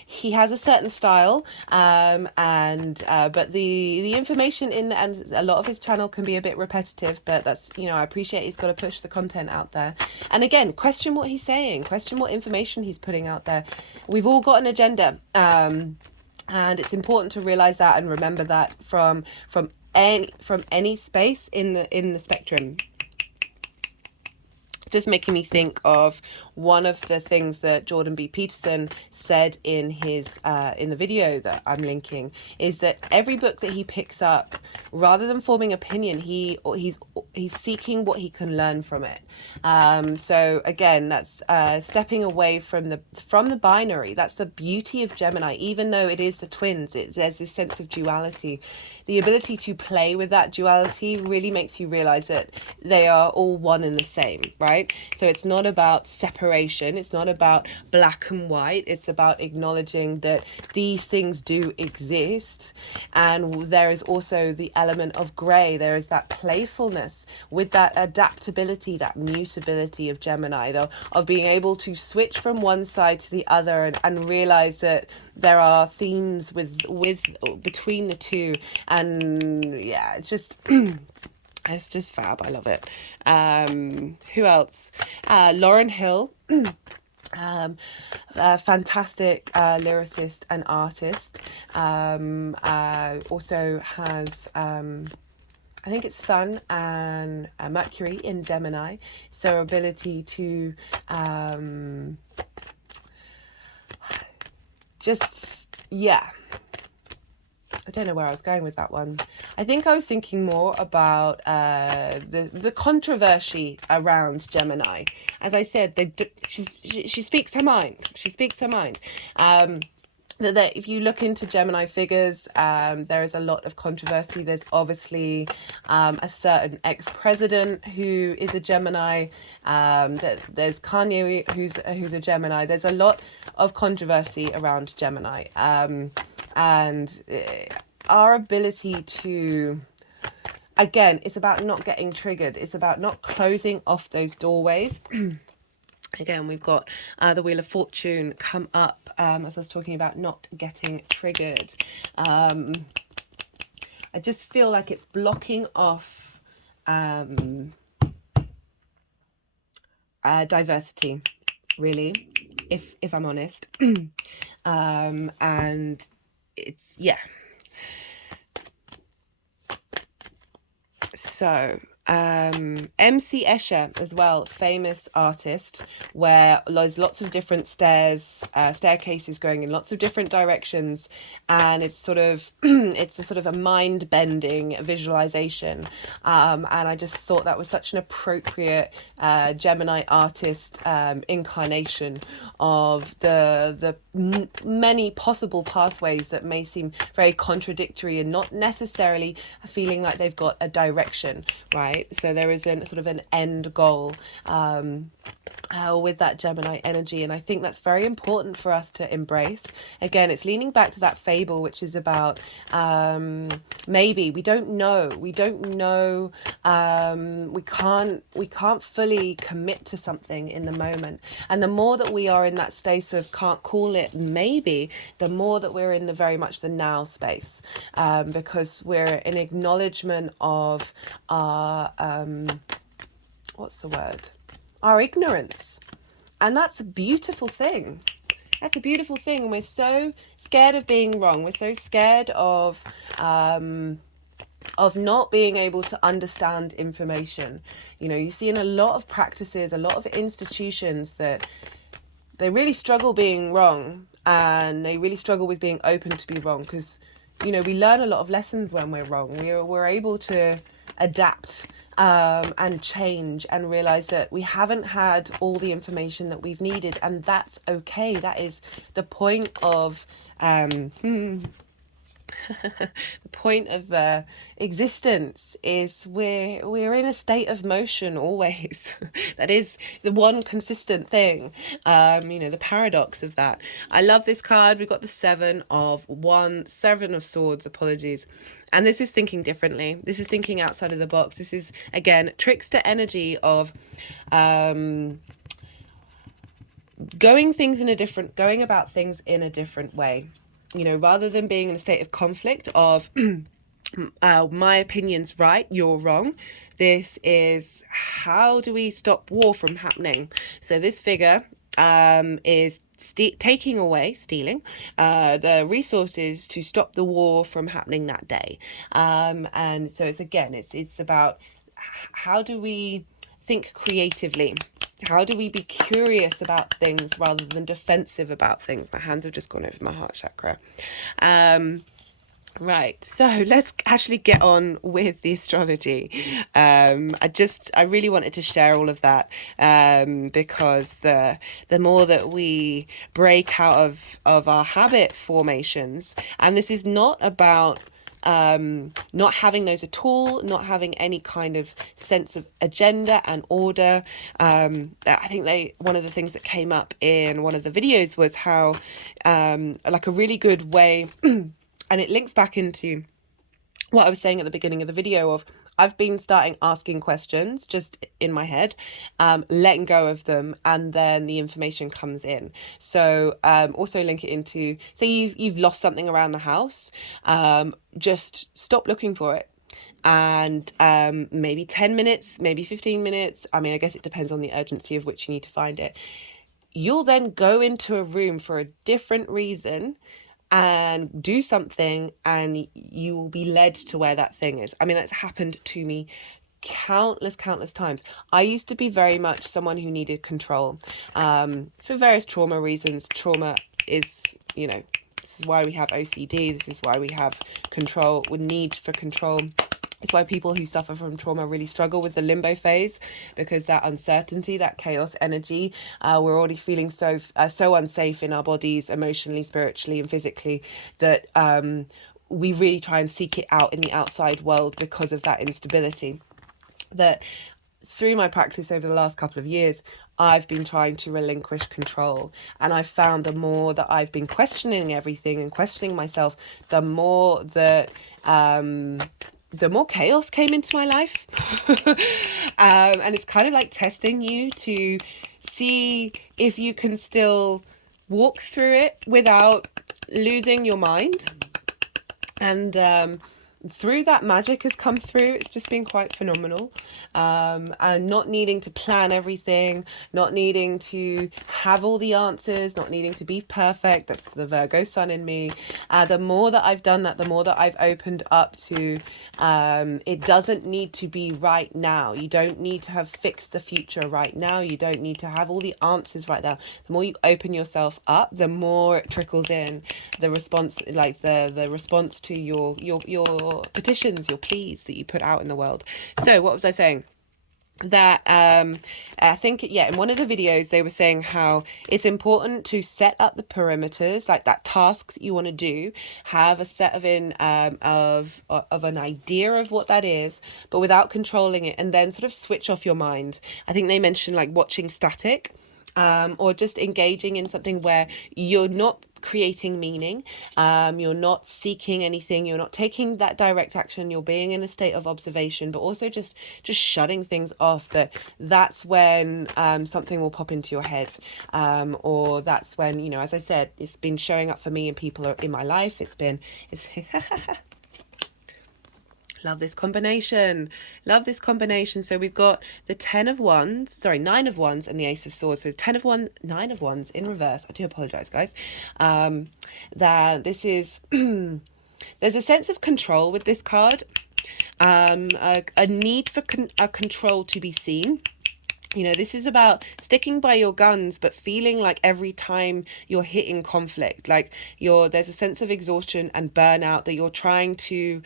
He has a certain style, but the information and a lot of his channel can be a bit repetitive, but that's, I appreciate he's got to push the content out there. And again, question what he's saying, question what information he's putting out there. We've all got an agenda. And it's important to realize that and remember that from any space in the spectrum. Just making me think of one of the things that Jordan B. Peterson said in his in the video that I'm linking, is that every book that he picks up, rather than forming opinion, he's seeking what he can learn from it. So again, that's stepping away from the binary. That's the beauty of Gemini. Even though it is the twins, there's this sense of duality. The ability to play with that duality really makes you realize that they are all one and the same, right? So it's not about separation. It's not about black and white. It's about acknowledging that these things do exist. And there is also the element of gray. There is that playfulness with that adaptability, that mutability of Gemini, though, of being able to switch from one side to the other and realize that there are themes with between the two. And yeah, it's just it's just fab. I love it. Who else? Lauryn Hill, fantastic lyricist and artist. Also has I think it's Sun and Mercury in Gemini, so ability to I don't know where I was going with that one. I think I was thinking more about the controversy around Gemini. As I said, she speaks her mind. She speaks her mind. That if you look into Gemini figures, there is a lot of controversy. There's obviously a certain ex-president who is a Gemini. There's Kanye who's a Gemini. There's a lot of controversy around Gemini. And our ability to, again, it's about not getting triggered. It's about not closing off those doorways. Again, we've got the Wheel of Fortune come up, as I was talking about not getting triggered. I just feel like it's blocking off diversity, really, if I'm honest. And it's, yeah. So MC Escher as well, famous artist, where there's lots of different staircases going in lots of different directions, and it's sort of it's a sort of a mind-bending visualization, and I just thought that was such an appropriate Gemini artist incarnation of the many possible pathways that may seem very contradictory and not necessarily feeling like they've got a direction, right? So there is a sort of an end goal with that Gemini energy, and I think that's very important for us to embrace. Again, it's leaning back to that fable, which is about maybe we don't know, we can't fully commit to something in the moment, and the more that we are in that space of can't call it maybe, the more that we're in the very much the now space, because we're in acknowledgement of our what's the word, our ignorance. And that's a beautiful thing. That's a beautiful thing. And we're so scared of being wrong. We're so scared of not being able to understand information. You know, you see in a lot of practices, a lot of institutions, that they really struggle being wrong, and they really struggle with being open to be wrong, because, you know, we learn a lot of lessons when we're wrong. We're able to adapt and change and realize that we haven't had all the information that we've needed, and that's okay. That is the point of the point of existence, is we're in a state of motion always. That is the one consistent thing. You know, the paradox of that. I love this card. We've got the Seven of Swords, apologies. And this is thinking differently. This is thinking outside of the box. This is, again, trickster energy of going about things in a different way. You know, rather than being in a state of conflict of my opinion's right, you're wrong. This is, how do we stop war from happening? So this figure is taking away, stealing the resources to stop the war from happening that day. And so it's about, how do we think creatively? How do we be curious about things rather than defensive about things? My hands have just gone over my heart chakra. Right, so let's actually get on with the astrology. I really wanted to share all of that, because the more that we break out of our habit formations, and this is not about not having those at all, not having any kind of sense of agenda and order. I think one of the things that came up in one of the videos was how like a really good way and it links back into what I was saying at the beginning of the video of, I've been starting asking questions just in my head, letting go of them, and then the information comes in. So also link it into, say you've lost something around the house, just stop looking for it. And maybe 10 minutes, maybe 15 minutes. I mean, I guess it depends on the urgency of which you need to find it. You'll then go into a room for a different reason and do something, and you will be led to where that thing is. I mean, that's happened to me countless times. I used to be very much someone who needed control, for various trauma reasons. Trauma is, you know, this is why we have OCD. This is why we have control, with need for control. It's why people who suffer from trauma really struggle with the limbo phase, because that uncertainty, that chaos energy, we're already feeling so unsafe in our bodies, emotionally, spiritually, and physically, that we really try and seek it out in the outside world because of that instability. That through my practice over the last couple of years, I've been trying to relinquish control, and I've found the more that I've been questioning everything and questioning myself, the more that the more chaos came into my life. And it's kind of like testing you to see if you can still walk through it without losing your mind. And through that, magic has come through. It's just been quite phenomenal. And not needing to plan everything, not needing to have all the answers, not needing to be perfect. That's the Virgo sun in me. The more that I've done that, the more that I've opened up to, it doesn't need to be right now. You don't need to have fixed the future right now. You don't need to have all the answers right now. The more you open yourself up, the more it trickles in. The response, like the response to your petitions, your pleas that you put out in the world. So what was I saying? That I think, yeah, in one of the videos they were saying how it's important to set up the perimeters, like that tasks that you want to do, have a set of an idea of what that is, but without controlling it, and then sort of switch off your mind. I think they mentioned like watching static, or just engaging in something where you're not creating meaning, you're not seeking anything, you're not taking that direct action, you're being in a state of observation, but also just shutting things off. That's when something will pop into your head, or that's when, you know, as I said, it's been showing up for me and people in my life. It's Love this combination. Love this combination. So we've got the 9 of Wands and the Ace of Swords. So it's 9 of Wands in reverse. I do apologize, guys. That this is, there's a sense of control with this card. A need for a control to be seen. You know, this is about sticking by your guns, but feeling like every time you're hitting conflict, like there's a sense of exhaustion and burnout that you're trying to,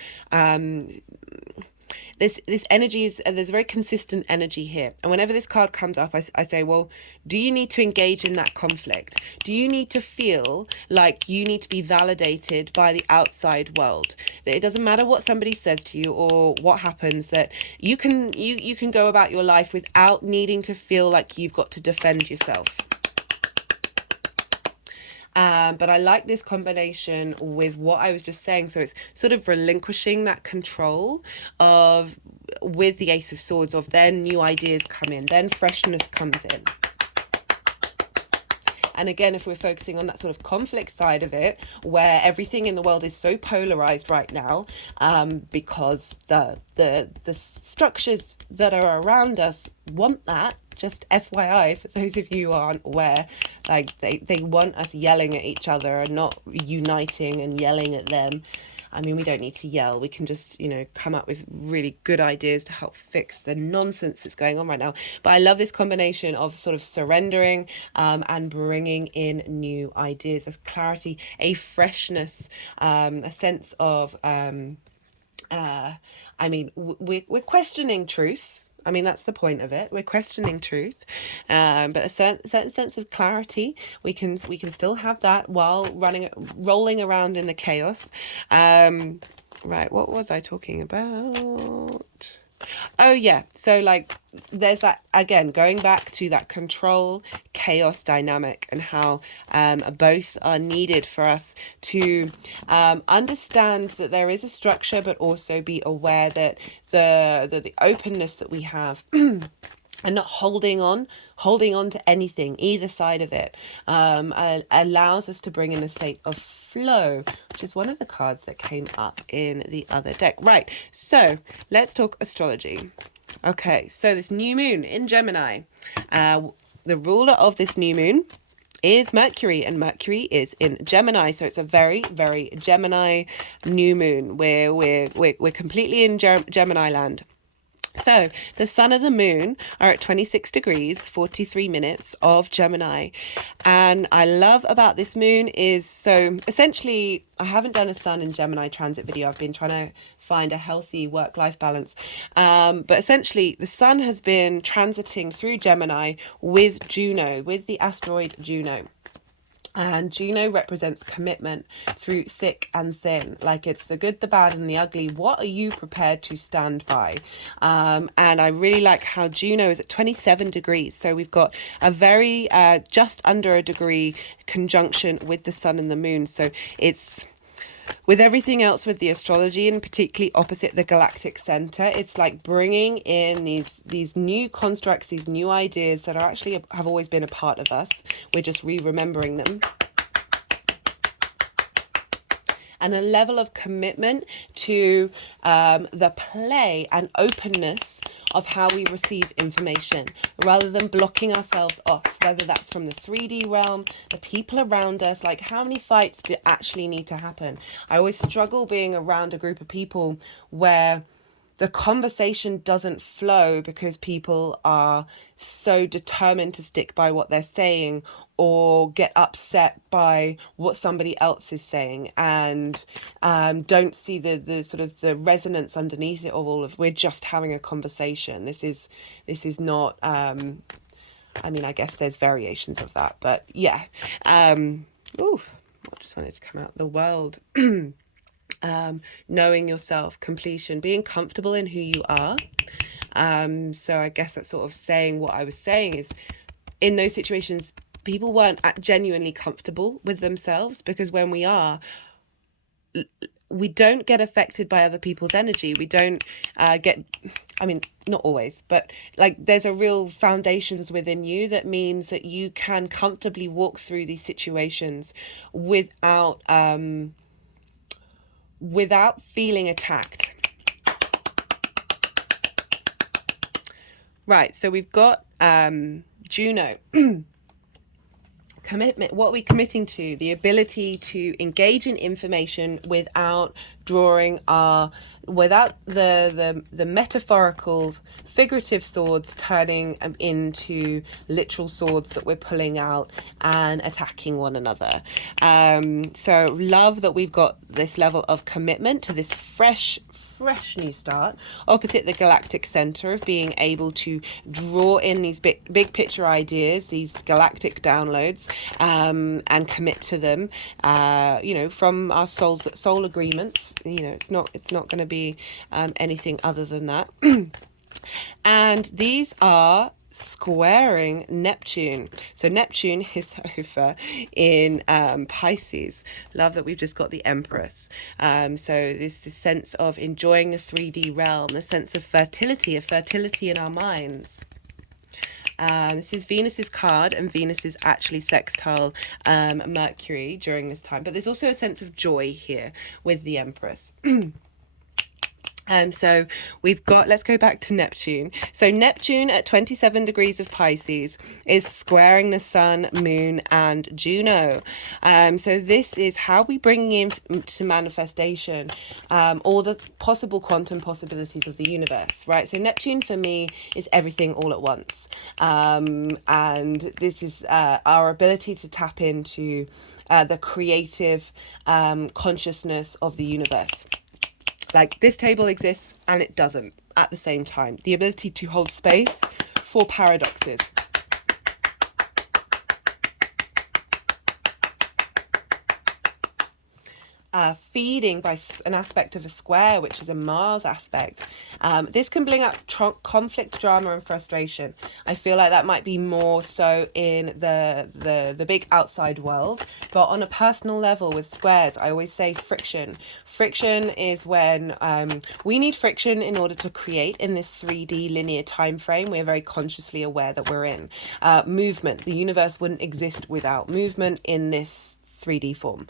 this energy is, there's a very consistent energy here. And whenever this card comes up, I say, well, do you need to engage in that conflict? Do you need to feel like you need to be validated by the outside world? That it doesn't matter what somebody says to you or what happens, that you can go about your life without needing to feel like you've got to defend yourself. But I like this combination with what I was just saying. So it's sort of relinquishing that control with the Ace of Swords, of then new ideas come in, then freshness comes in. And again, if we're focusing on that sort of conflict side of it, where everything in the world is so polarized right now, because the structures that are around us want that. Just FYI, for those of you who aren't aware, like they want us yelling at each other and not uniting and yelling at them. I mean, we don't need to yell. We can just, you know, come up with really good ideas to help fix the nonsense that's going on right now. But I love this combination of sort of surrendering and bringing in new ideas. There's clarity, a freshness, a sense of, I mean, we're questioning truth. I mean, that's the point of it. We're questioning truth, but a certain sense of clarity. We can still have that while rolling around in the chaos. Right, what was I talking about? Oh yeah, so like there's that, again, going back to that control chaos dynamic, and how both are needed for us to understand that there is a structure, but also be aware that the openness that we have and not holding on to anything, either side of it, allows us to bring in a state of flow, which is one of the cards that came up in the other deck. Right, so let's talk astrology. Okay, so this new moon in Gemini, the ruler of this new moon is Mercury, and Mercury is in Gemini, so it's a very, very Gemini new moon, where we're completely in Gemini land. So the sun and the moon are at 26 degrees, 43 minutes of Gemini. And I love about this moon is, so essentially, I haven't done a sun in Gemini transit video. I've been trying to find a healthy work-life balance. But essentially, the sun has been transiting through Gemini with Juno, with the asteroid Juno. And Juno represents commitment through thick and thin. Like, it's the good, the bad, and the ugly. What are you prepared to stand by? And I really like how Juno is at 27 degrees. So we've got a very, just under a degree conjunction with the sun and the moon. So it's, with everything else with the astrology, and particularly opposite the galactic center, it's like bringing in these new constructs, these new ideas that are actually have always been a part of us. We're just remembering them. and a level of commitment to the play and openness of how we receive information, rather than blocking ourselves off, whether that's from the 3D realm, the people around us. Like, how many fights do actually need to happen? I always struggle being around a group of people where the conversation doesn't flow because people are so determined to stick by what they're saying, or get upset by what somebody else is saying, and don't see the sort of the resonance underneath it of all of, we're just having a conversation. This is not, I mean, I guess there's variations of that, but yeah. Ooh, I just wanted to come out the world. Knowing yourself, completion, being comfortable in who you are. So I guess that's sort of saying what I was saying is, in those situations, people weren't genuinely comfortable with themselves, because when we are, we don't get affected by other people's energy. We don't get, I mean, not always, but like, there's a real foundations within you that means that you can comfortably walk through these situations without feeling attacked. Right, so we've got Juno. Commitment. What are we committing to? The ability to engage in information without without the metaphorical, figurative swords turning into literal swords that we're pulling out and attacking one another. So love that we've got this level of commitment to this fresh new start, opposite the galactic center of being able to draw in these big picture ideas, these galactic downloads, and commit to them, from our soul agreements. It's not going to be anything other than that. And these are squaring Neptune. So Neptune is over in Pisces. Love that we've just got the Empress. So this sense of enjoying the 3D realm, the sense of fertility in our minds. This is Venus's card, and Venus is actually sextile Mercury during this time. But there's also a sense of joy here with the Empress. So we've got, let's go back to Neptune. So Neptune at 27 degrees of Pisces is squaring the Sun, Moon, and Juno. So this is how we bring in to manifestation all the possible quantum possibilities of the universe, right? So Neptune for me is everything all at once. And this is our ability to tap into the creative consciousness of the universe. Like, this table exists and it doesn't at the same time. The ability to hold space for paradoxes. Feeding by an aspect of a square, which is a Mars aspect. This can bring up conflict, drama, and frustration. I feel like that might be more so in the big outside world, but on a personal level with squares, I always say friction. Friction is when we need friction in order to create in this 3D linear time frame we're very consciously aware that we're in. Movement. The universe wouldn't exist without movement in this 3D form.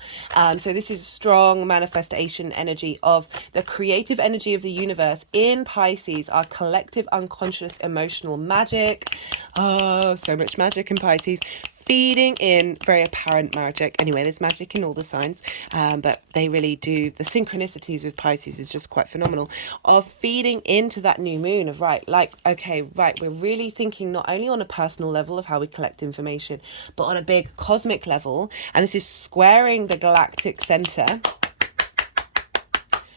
So this is strong manifestation energy of the creative energy of the universe in Pisces, our collective unconscious emotional magic. Oh, so much magic in Pisces. Feeding in, very apparent magic. Anyway, there's magic in all the signs, but they really do. The synchronicities with Pisces is just quite phenomenal. Of feeding into that new moon of, we're really thinking not only on a personal level of how we collect information, but on a big cosmic level. And this is squaring the galactic center.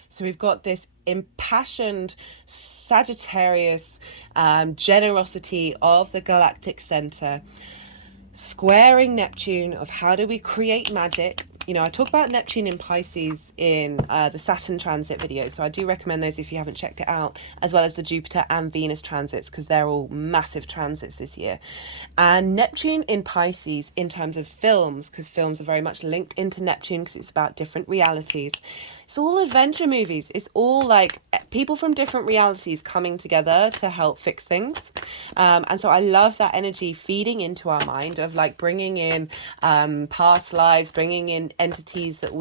So we've got this impassioned Sagittarius generosity of the galactic center, squaring Neptune of how do we create magic. I talk about Neptune in Pisces in the Saturn transit video, so I do recommend those if you haven't checked it out, as well as the Jupiter and Venus transits, because they're all massive transits this year. And Neptune in Pisces, in terms of films, because films are very much linked into Neptune because it's about different realities, it's all adventure movies. It's all like people from different realities coming together to help fix things. And so I love that energy feeding into our mind of like bringing in past lives, bringing in entities that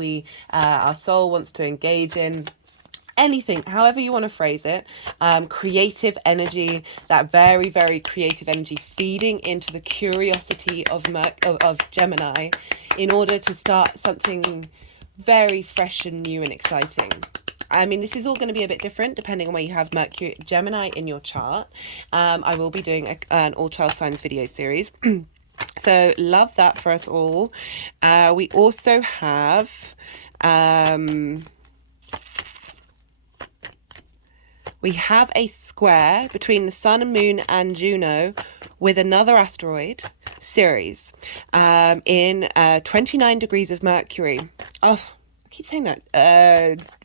our soul wants to engage in. Anything, however you want to phrase it, creative energy, that very, very creative energy feeding into the curiosity of Gemini in order to start something very fresh and new and exciting. I mean, this is all going to be a bit different depending on where you have Mercury, Gemini in your chart. I will be doing an all 12 signs video series. So love that for us all. We also have... we have a square between the Sun and Moon and Juno with another asteroid, Ceres, in 29 degrees of Mercury. Oh, I keep saying that.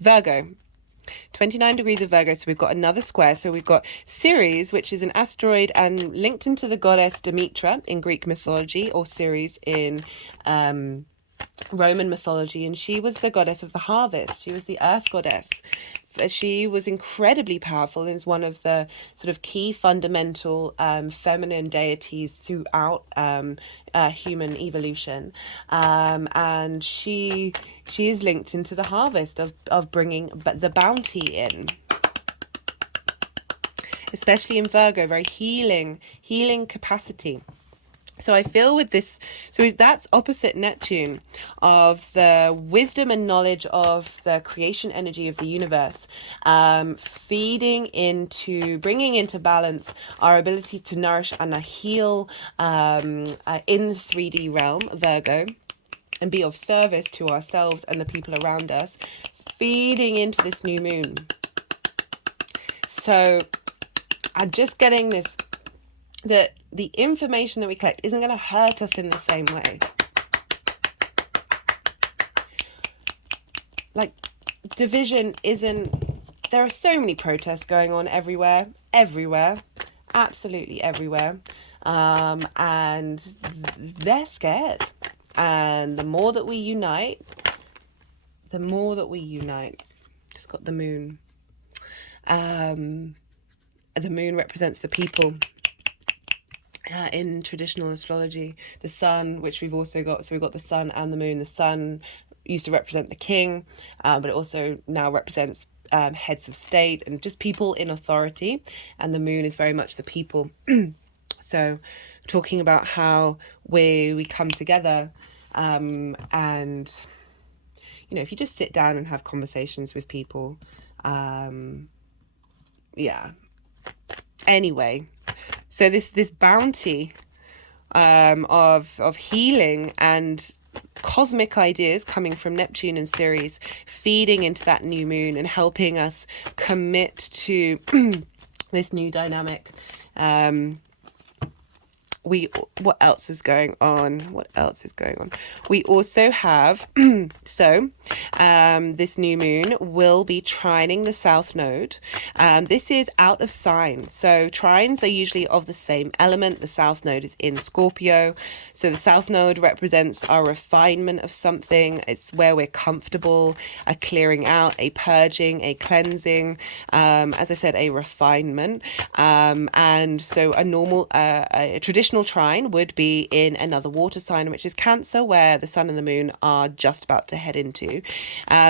Virgo. 29 degrees of Virgo, so we've got another square. So we've got Ceres, which is an asteroid and linked into the goddess Demetra in Greek mythology, or Ceres in Roman mythology, and she was the goddess of the harvest. She was the earth goddess. She was incredibly powerful and is one of the sort of key fundamental feminine deities throughout human evolution, and she is linked into the harvest of bringing the bounty in, especially in Virgo, very healing capacity. So I feel with this, so that's opposite Neptune, of the wisdom and knowledge of the creation energy of the universe, feeding into, bringing into balance our ability to nourish and heal in the 3D realm, Virgo, and be of service to ourselves and the people around us, feeding into this new moon. So I'm just getting this, that the information that we collect isn't going to hurt us in the same way. Like, division isn't... There are so many protests going on everywhere, absolutely everywhere. And they're scared. And the more that we unite, just got the moon. The moon represents the people. In traditional astrology, the sun, which we've also got, so we've got the sun and the moon. The sun used to represent the king, but it also now represents heads of state and just people in authority, and the moon is very much the people. So talking about how we come together, and you know, if you just sit down and have conversations with people, yeah, anyway. So this bounty of healing and cosmic ideas coming from Neptune and Ceres, feeding into that new moon and helping us commit to this new dynamic. What else is going on? We also have, this new moon will be trining the South Node. This is out of sign. So trines are usually of the same element. The South Node is in Scorpio. So the South Node represents our refinement of something. It's where we're comfortable, a clearing out, a purging, a cleansing, as I said, a refinement. And so a traditional trine would be in another water sign, which is Cancer, where the sun and the moon are just about to head into.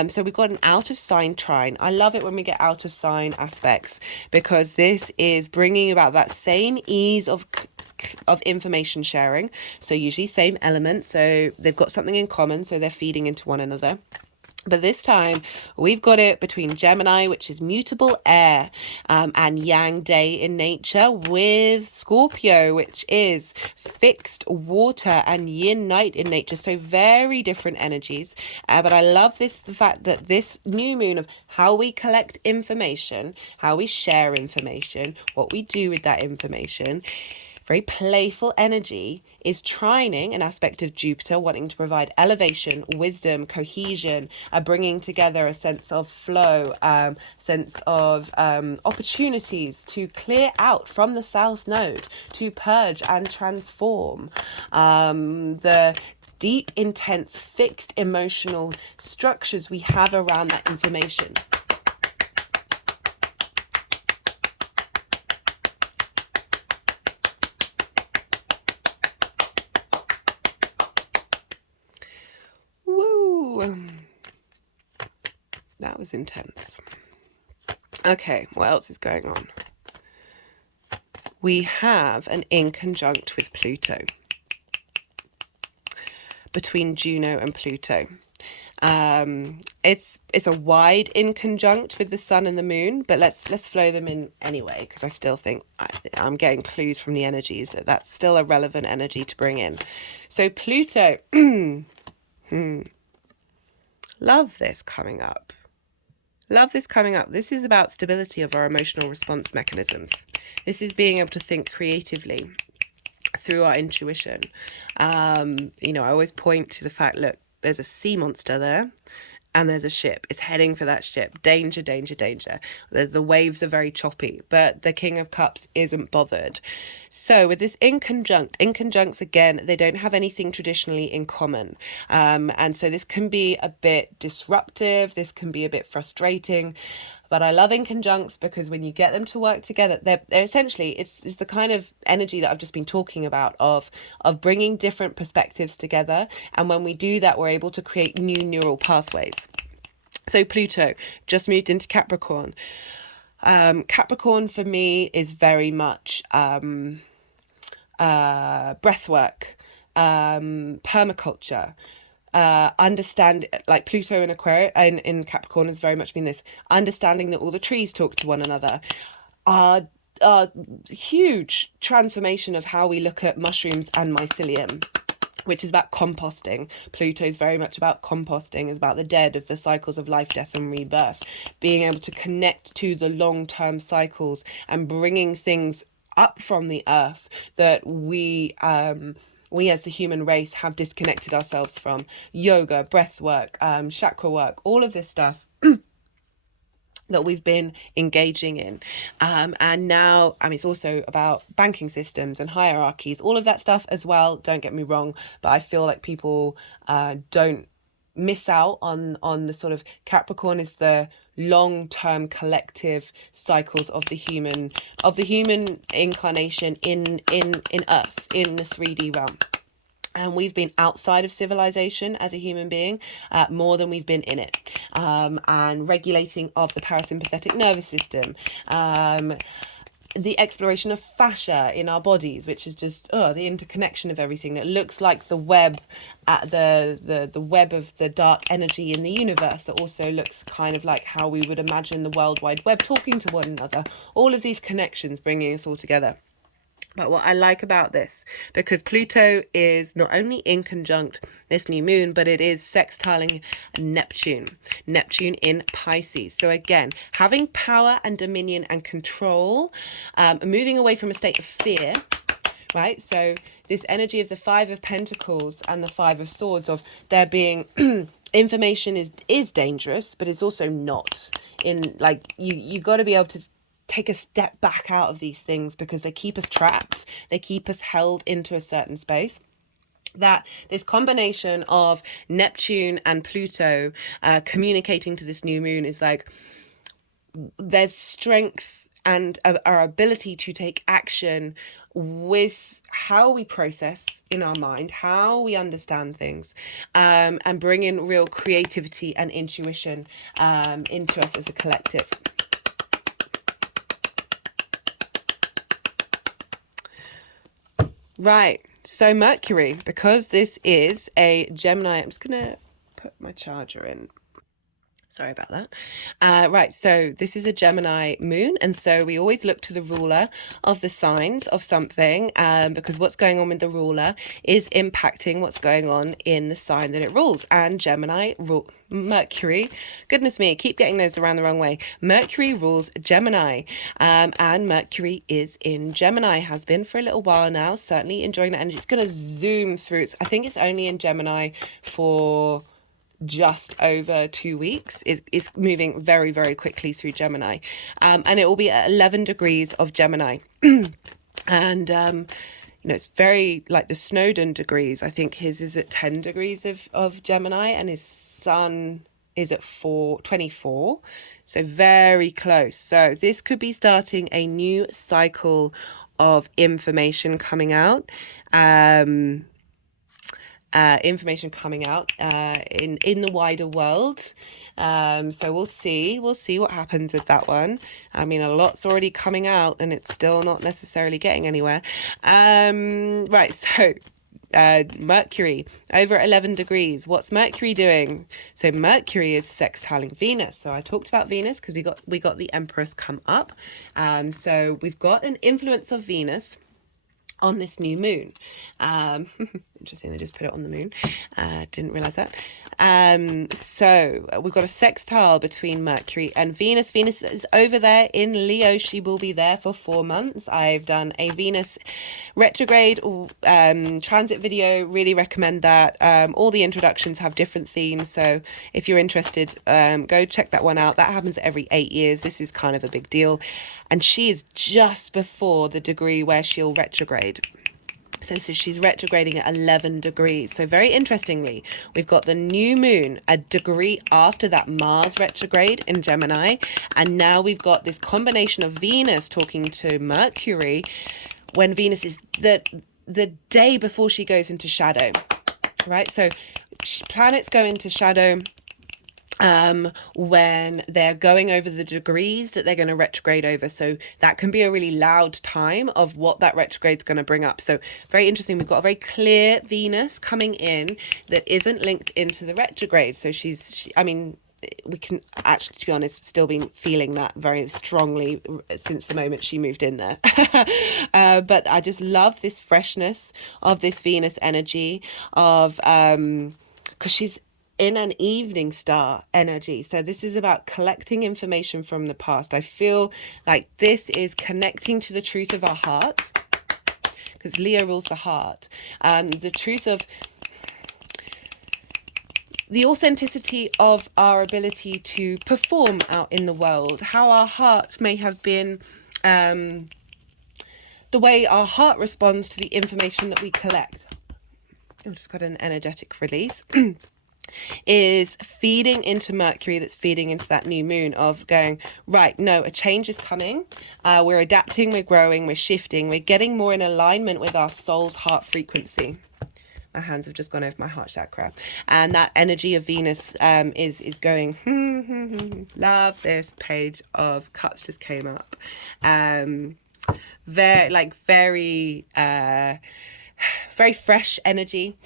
So we've got an out of sign trine. I love it when we get out of sign aspects, because this is bringing about that same ease of information sharing. So usually same element, so they've got something in common, so they're feeding into one another. But this time we've got it between Gemini, which is mutable air, and yang day in nature, with Scorpio, which is fixed water and yin night in nature. So very different energies. But I love the fact that this new moon of how we collect information, how we share information, what we do with that information, very playful energy, is trining an aspect of Jupiter, wanting to provide elevation, wisdom, cohesion, bringing together a sense of flow, sense of opportunities to clear out from the South Node, to purge and transform. The deep, intense, fixed emotional structures we have around that information. Woo! That was intense. Okay, what else is going on? We have an inconjunct with Pluto, between Juno and Pluto. It's a wide inconjunct with the sun and the moon, but let's flow them in anyway, because I still think I'm getting clues from the energies that that's still a relevant energy to bring in. So Pluto, love this coming up. Love this coming up. This is about stability of our emotional response mechanisms. This is being able to think creatively through our intuition. You know, I always point to the fact, look, there's a sea monster there and there's a ship. It's heading for that ship. Danger, danger, danger. The waves are very choppy, but the King of Cups isn't bothered. So with this inconjuncts, again, they don't have anything traditionally in common. And so this can be a bit disruptive. This can be a bit frustrating. But I love inconjuncts because when you get them to work together, they're essentially, it's the kind of energy that I've just been talking about of bringing different perspectives together. And when we do that, we're able to create new neural pathways. So Pluto just moved into Capricorn. Capricorn for me is very much breathwork, permaculture. Understand, like Pluto in Aquarius and in Capricorn has very much been this understanding that all the trees talk to one another. Huge transformation of how we look at mushrooms and mycelium, which is about composting. Pluto is very much about composting, is about the dead, of the cycles of life, death and rebirth, being able to connect to the long-term cycles and bringing things up from the earth that we as the human race have disconnected ourselves from. Yoga, breath work, chakra work, all of this stuff that we've been engaging in. And now, I mean, it's also about banking systems and hierarchies, all of that stuff as well. Don't get me wrong, but I feel like people don't miss out on the sort of Capricorn is the long-term collective cycles of the human incarnation in Earth, in the 3D realm. And we've been outside of civilization as a human being more than we've been in it. And regulating of the parasympathetic nervous system, the exploration of fascia in our bodies, which is just the interconnection of everything that looks like the web, the web of the dark energy in the universe, that also looks kind of like how we would imagine the World Wide Web talking to one another. All of these connections bringing us all together. But what I like about this, because Pluto is not only inconjunct this new moon, but it is sextiling Neptune in Pisces. So again, having power and dominion and control, moving away from a state of fear, right? So this energy of the Five of Pentacles and the Five of Swords, of there being information is dangerous, but it's also not. In like you got to be able to take a step back out of these things, because they keep us trapped, they keep us held into a certain space. That this combination of Neptune and Pluto communicating to this new moon is like, there's strength and our ability to take action with how we process in our mind, how we understand things, and bring in real creativity and intuition into us as a collective. Right, so Mercury, because this is a Gemini, I'm just going to put my charger in. Sorry about that. Right, so this is a Gemini moon, and so we always look to the ruler of the signs of something, because what's going on with the ruler is impacting what's going on in the sign that it rules. And Mercury, goodness me, keep getting those around the wrong way. Mercury rules Gemini, and Mercury is in Gemini, has been for a little while now, certainly enjoying that energy. It's going to zoom through. I think it's only in Gemini for just over 2 weeks. It's moving very, very quickly through Gemini, and it will be at 11 degrees of Gemini. And it's very like the Snowden degrees. I think his is at 10 degrees of Gemini, and his sun is at 24. So very close. So this could be starting a new cycle of information coming out. Information coming out in the wider world. So we'll see what happens with that one. I mean, a lot's already coming out and it's still not necessarily getting anywhere. Right, so Mercury over 11 degrees. What's Mercury doing? So Mercury is sextiling Venus. So I talked about Venus because we got the Empress come up. So we've got an influence of Venus on this new moon. Interesting, they just put it on the moon. Didn't realize that. So we've got a sextile between Mercury and Venus. Venus is over there in Leo. She will be there for 4 months. I've done a Venus retrograde transit video. Really recommend that. All the introductions have different themes, so if you're interested, go check that one out. That happens every 8 years. This is kind of a big deal, and she is just before the degree where she'll retrograde. So she's retrograding at 11 degrees. So very interestingly, we've got the new moon a degree after that Mars retrograde in Gemini. And now we've got this combination of Venus talking to Mercury when Venus is the day before she goes into shadow, right? So planets go into shadow when they're going over the degrees that they're going to retrograde over. So that can be a really loud time of what that retrograde is going to bring up. So very interesting. We've got a very clear Venus coming in that isn't linked into the retrograde. So I mean, we can actually, to be honest, still been feeling that very strongly since the moment she moved in there. But I just love this freshness of this Venus energy of, because she's in an evening star energy. So this is about collecting information from the past. I feel like this is connecting to the truth of our heart, because Leo rules the heart. The truth of the authenticity of our ability to perform out in the world, how our heart may have been, the way our heart responds to the information that we collect. I've just got an energetic release. Is feeding into Mercury, that's feeding into that new moon of going, right, no, a change is coming. We're adapting, we're growing, we're shifting, we're getting more in alignment with our soul's heart frequency. My hands have just gone over my heart chakra. And that energy of Venus is going, love this page of cups just came up. Very fresh energy,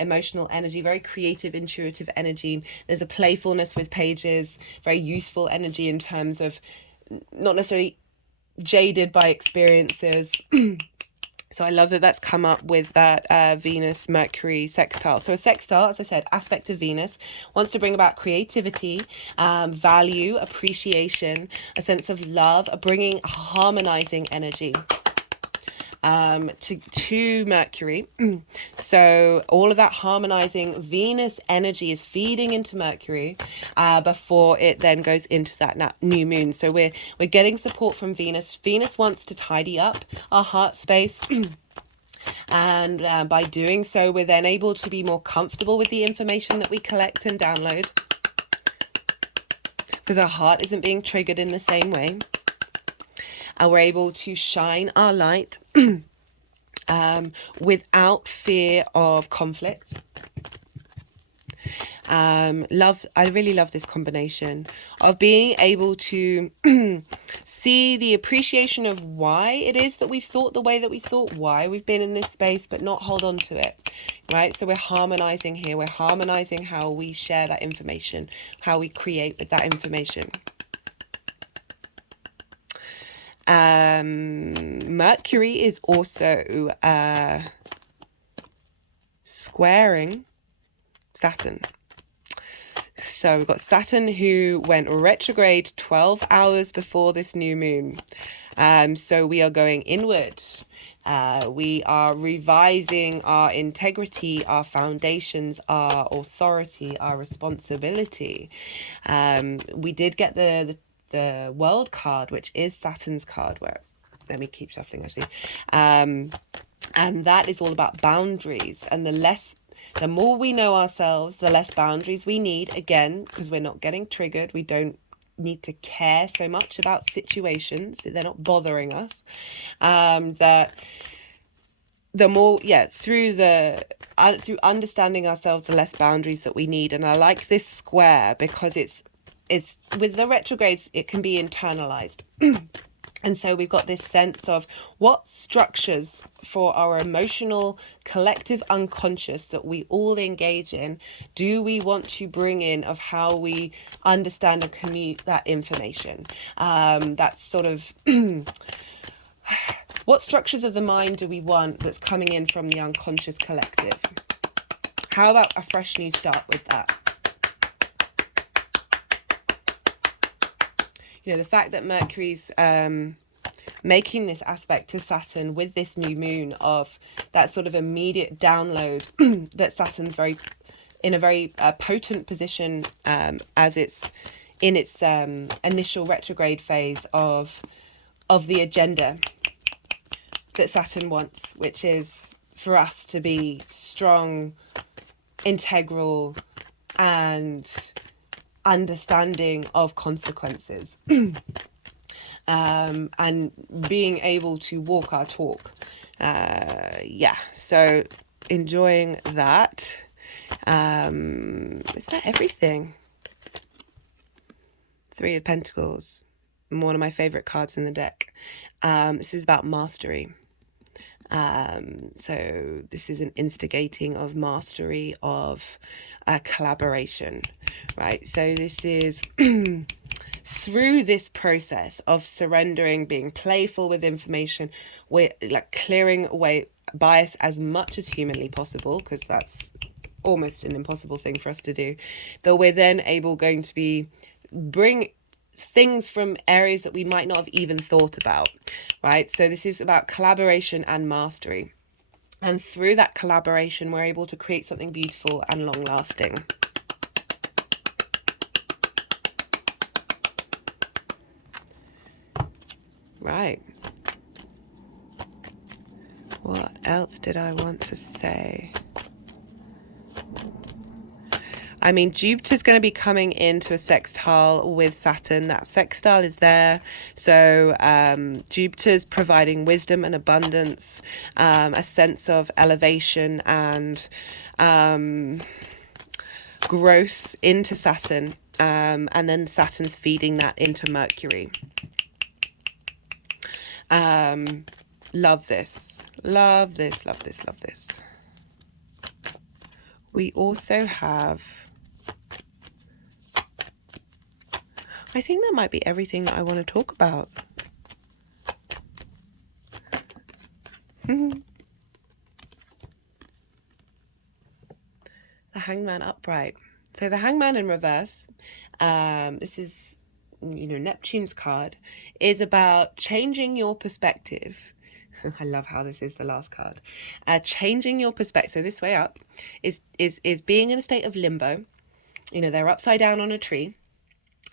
emotional energy, very creative, intuitive energy. There's a playfulness with pages, very useful energy in terms of not necessarily jaded by experiences. So I love that that's come up with that Venus Mercury sextile. So a sextile, as I said, aspect of Venus, wants to bring about creativity, value, appreciation, a sense of love, bringing harmonizing energy to Mercury. So all of that harmonizing Venus energy is feeding into Mercury before it then goes into that new moon. So we're getting support from Venus. Venus wants to tidy up our heart space. And by doing so, we're then able to be more comfortable with the information that we collect and download, because our heart isn't being triggered in the same way. And we're able to shine our light without fear of conflict. I really love this combination of being able to see the appreciation of why it is that we've thought the way that we thought, why we've been in this space, but not hold on to it, right? So we're harmonizing here. We're harmonizing how we share that information, how we create with that information. Mercury is also squaring Saturn. So we've got Saturn, who went retrograde 12 hours before this new moon. So we are going inward. We are revising our integrity, our foundations, our authority, our responsibility. We did get the World card, which is Saturn's card. Let me keep shuffling, actually. And that is all about boundaries. And the more we know ourselves, the less boundaries we need, again, because we're not getting triggered. We don't need to care so much about situations. They're not bothering us. That the more, through understanding ourselves, the less boundaries that we need. And I like this square because it's with the retrogrades, it can be internalized. And so we've got this sense of what structures for our emotional collective unconscious that we all engage in do we want to bring in, of how we understand and commute that information. That's sort of what structures of the mind do we want that's coming in from the unconscious collective? How about a fresh new start with that? You know, the fact that Mercury's making this aspect to Saturn with this new moon, of that sort of immediate download that Saturn's in a very potent position as it's in its initial retrograde phase of the agenda that Saturn wants, which is for us to be strong, integral, and understanding of consequences. And being able to walk our talk. So enjoying that. Is that everything? Three of Pentacles, one of my favorite cards in the deck. This is about mastery. So this is an instigating of mastery, of collaboration, right? So this is through this process of surrendering, being playful with information, we're like clearing away bias as much as humanly possible, because that's almost an impossible thing for us to do, that we're then going to be bring things from areas that we might not have even thought about, right? So this is about collaboration and mastery. And through that collaboration, we're able to create something beautiful and long lasting. Right. What else did I want to say? I mean, Jupiter's going to be coming into a sextile with Saturn. That sextile is there. So Jupiter's providing wisdom and abundance, a sense of elevation and growth into Saturn. And then Saturn's feeding that into Mercury. Love this. Love this, love this, love this. We also have... I think that might be everything that I want to talk about. The Hangman upright. So the Hangman in reverse, this is, Neptune's card, is about changing your perspective. I love how this is the last card. Changing your perspective. So this way up is being in a state of limbo. They're upside down on a tree.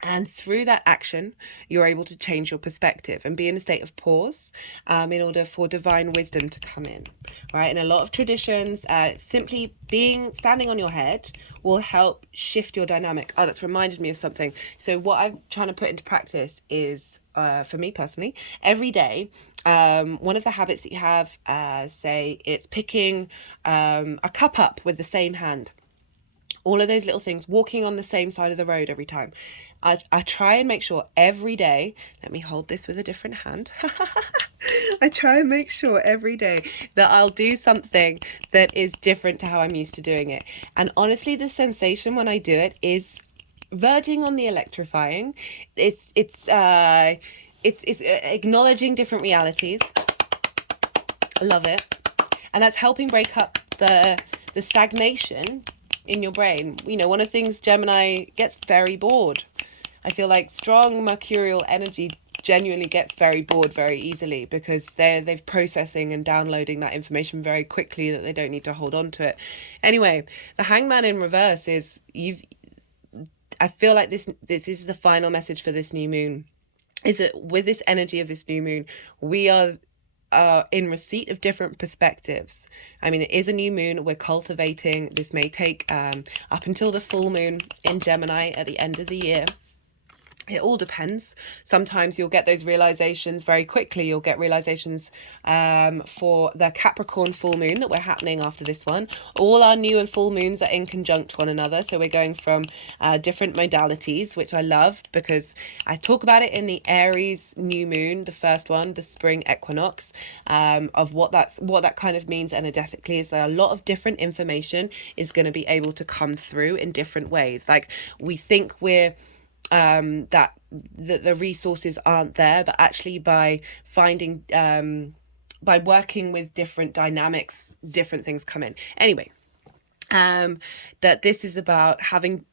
And through that action, you're able to change your perspective and be in a state of pause in order for divine wisdom to come in, right? In a lot of traditions, simply standing on your head will help shift your dynamic. Oh, that's reminded me of something. So what I'm trying to put into practice is, for me personally, every day, one of the habits that you have, say it's picking a cup up with the same hand. All of those little things, walking on the same side of the road every time. I try and make sure every day, let me hold this with a different hand. I try and make sure every day that I'll do something that is different to how I'm used to doing it. And honestly, the sensation when I do it is verging on the electrifying. It's acknowledging different realities. I love it. And that's helping break up the stagnation in your brain. One of the things, Gemini gets very bored. I feel like strong mercurial energy genuinely gets very bored very easily, because they're processing and downloading that information very quickly, that they don't need to hold on to it. Anyway, the Hangman in reverse is, I feel like this is the final message for this new moon, is that with this energy of this new moon, we are in receipt of different perspectives. I mean, it is a new moon. We're cultivating. This may take up until the full moon in Gemini at the end of the year. It all depends. Sometimes you'll get those realizations very quickly. You'll get realizations for the Capricorn full moon that we're happening after this one. All our new and full moons are in conjunct one another. So we're going from different modalities, which I love because I talk about it in the Aries new moon, the first one, the spring equinox, of what that kind of means energetically. Is that a lot of different information is going to be able to come through in different ways. Like we think we're that the resources aren't there, but actually by finding by working with different dynamics, different things come in. Anyway, that this is about having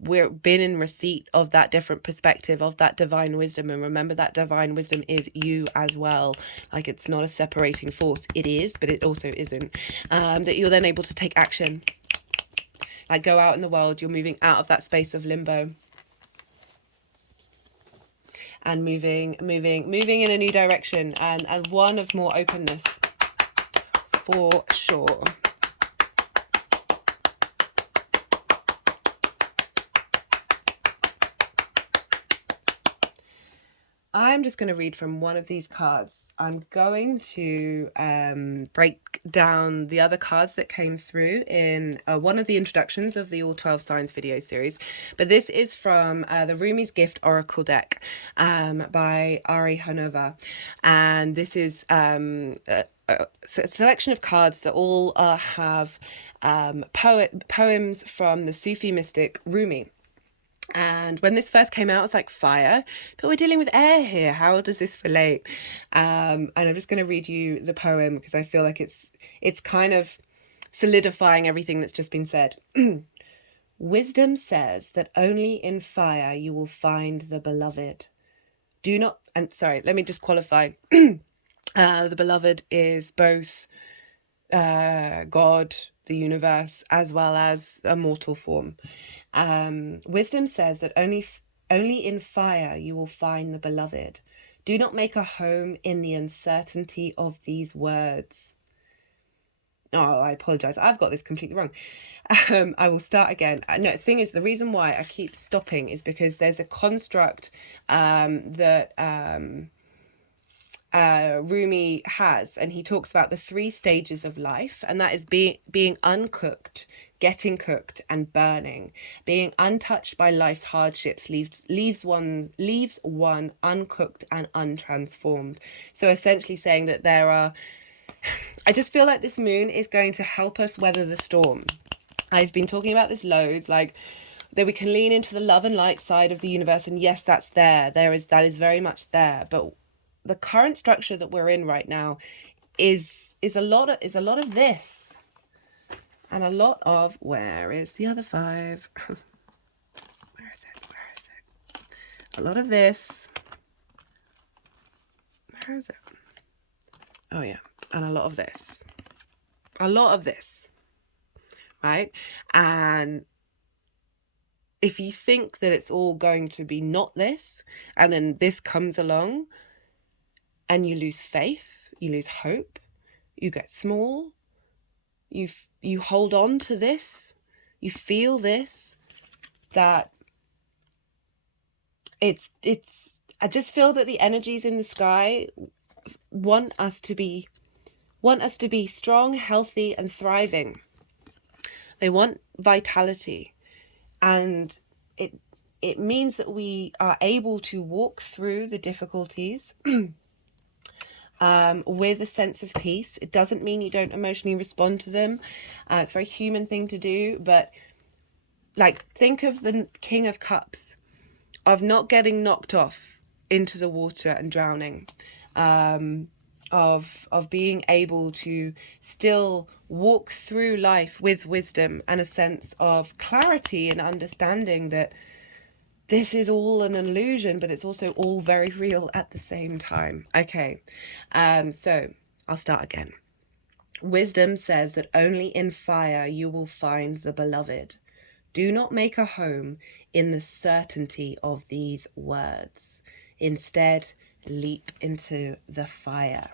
we're been in receipt of that different perspective, of that divine wisdom. And remember, that divine wisdom is you as well. Like, it's not a separating force. It is, but it also isn't. That you're then able to take action, like go out in the world. You're moving out of that space of limbo and moving in a new direction, and one of more openness for sure. I'm just going to read from one of these cards. I'm going to break down the other cards that came through in one of the introductions of the All 12 Signs video series. But this is from the Rumi's Gift Oracle deck by Ari Hanova. And this is a selection of cards that all have poems from the Sufi mystic Rumi. And when this first came out, it's like fire, but we're dealing with air here. How does this relate? And I'm just going to read you the poem because I feel like it's kind of solidifying everything that's just been said. Wisdom says that only in fire you will find the beloved. Do not, and sorry, let me just qualify. The beloved is both God, the universe, as well as a mortal form. Wisdom says that only in fire you will find the beloved. Do not make a home in the uncertainty of these words. Oh, I apologize. I've got this completely wrong. I will start again. No, the thing is, the reason why I keep stopping is because there's a construct that Rumi has, and he talks about the 3 stages of life, and that is being uncooked, getting cooked, and burning. Being untouched by life's hardships leaves one uncooked and untransformed. So essentially saying that I just feel like this moon is going to help us weather the storm. I've been talking about this loads, like that we can lean into the love and light side of the universe, and yes, that's there. That is very much there, but the current structure that we're in right now is a lot of this, and a lot of, where is the other 5? Where is it? A lot of this. Where is it? Oh yeah, and a lot of this. Right? And if you think that it's all going to be not this, and then this comes along, and you lose faith, you lose hope, you get small, you hold on to this, you feel this, that it's I just feel that the energies in the sky want us to be strong, healthy, and thriving. They want vitality, and it means that we are able to walk through the difficulties with a sense of peace. It doesn't mean you don't emotionally respond to them. It's a very human thing to do, but like, think of the King of Cups, of not getting knocked off into the water and drowning, of being able to still walk through life with wisdom and a sense of clarity and understanding that this is all an illusion, but it's also all very real at the same time. Okay, so I'll start again. Wisdom says that only in fire you will find the beloved. Do not make a home in the certainty of these words. Instead, leap into the fire.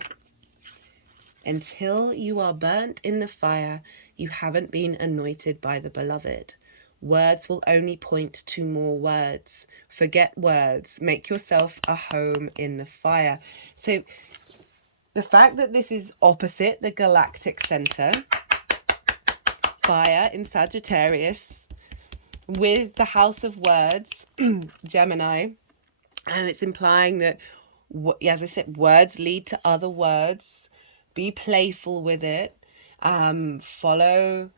Until you are burnt in the fire, you haven't been anointed by the beloved. Words will only point to more words. Forget words. Make yourself a home in the fire. So the fact that this is opposite the galactic center, fire in Sagittarius, with the house of words, Gemini, and it's implying that, as I said, words lead to other words. Be playful with it. Follow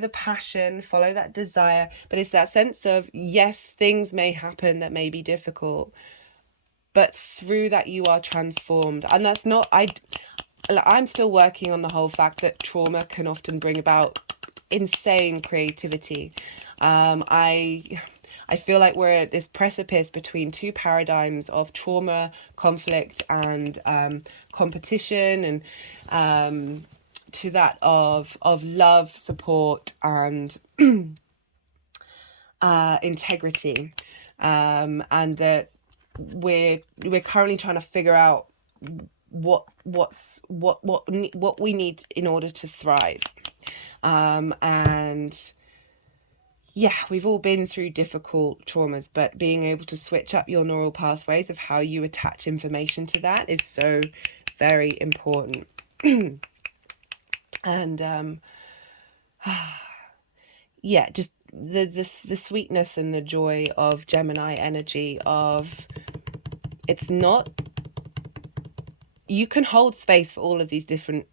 the passion, follow that desire. But it's that sense of, yes, things may happen that may be difficult, but through that you are transformed. And that's not, I'm still working on the whole fact that trauma can often bring about insane creativity. I feel like we're at this precipice between two paradigms of trauma, conflict, and competition, and to that of love, support, and integrity, and that we're currently trying to figure out what we need in order to thrive, and yeah, we've all been through difficult traumas, but being able to switch up your neural pathways of how you attach information to that is so very important. And yeah, just the sweetness and the joy of Gemini energy of, it's not, you can hold space for all of these different,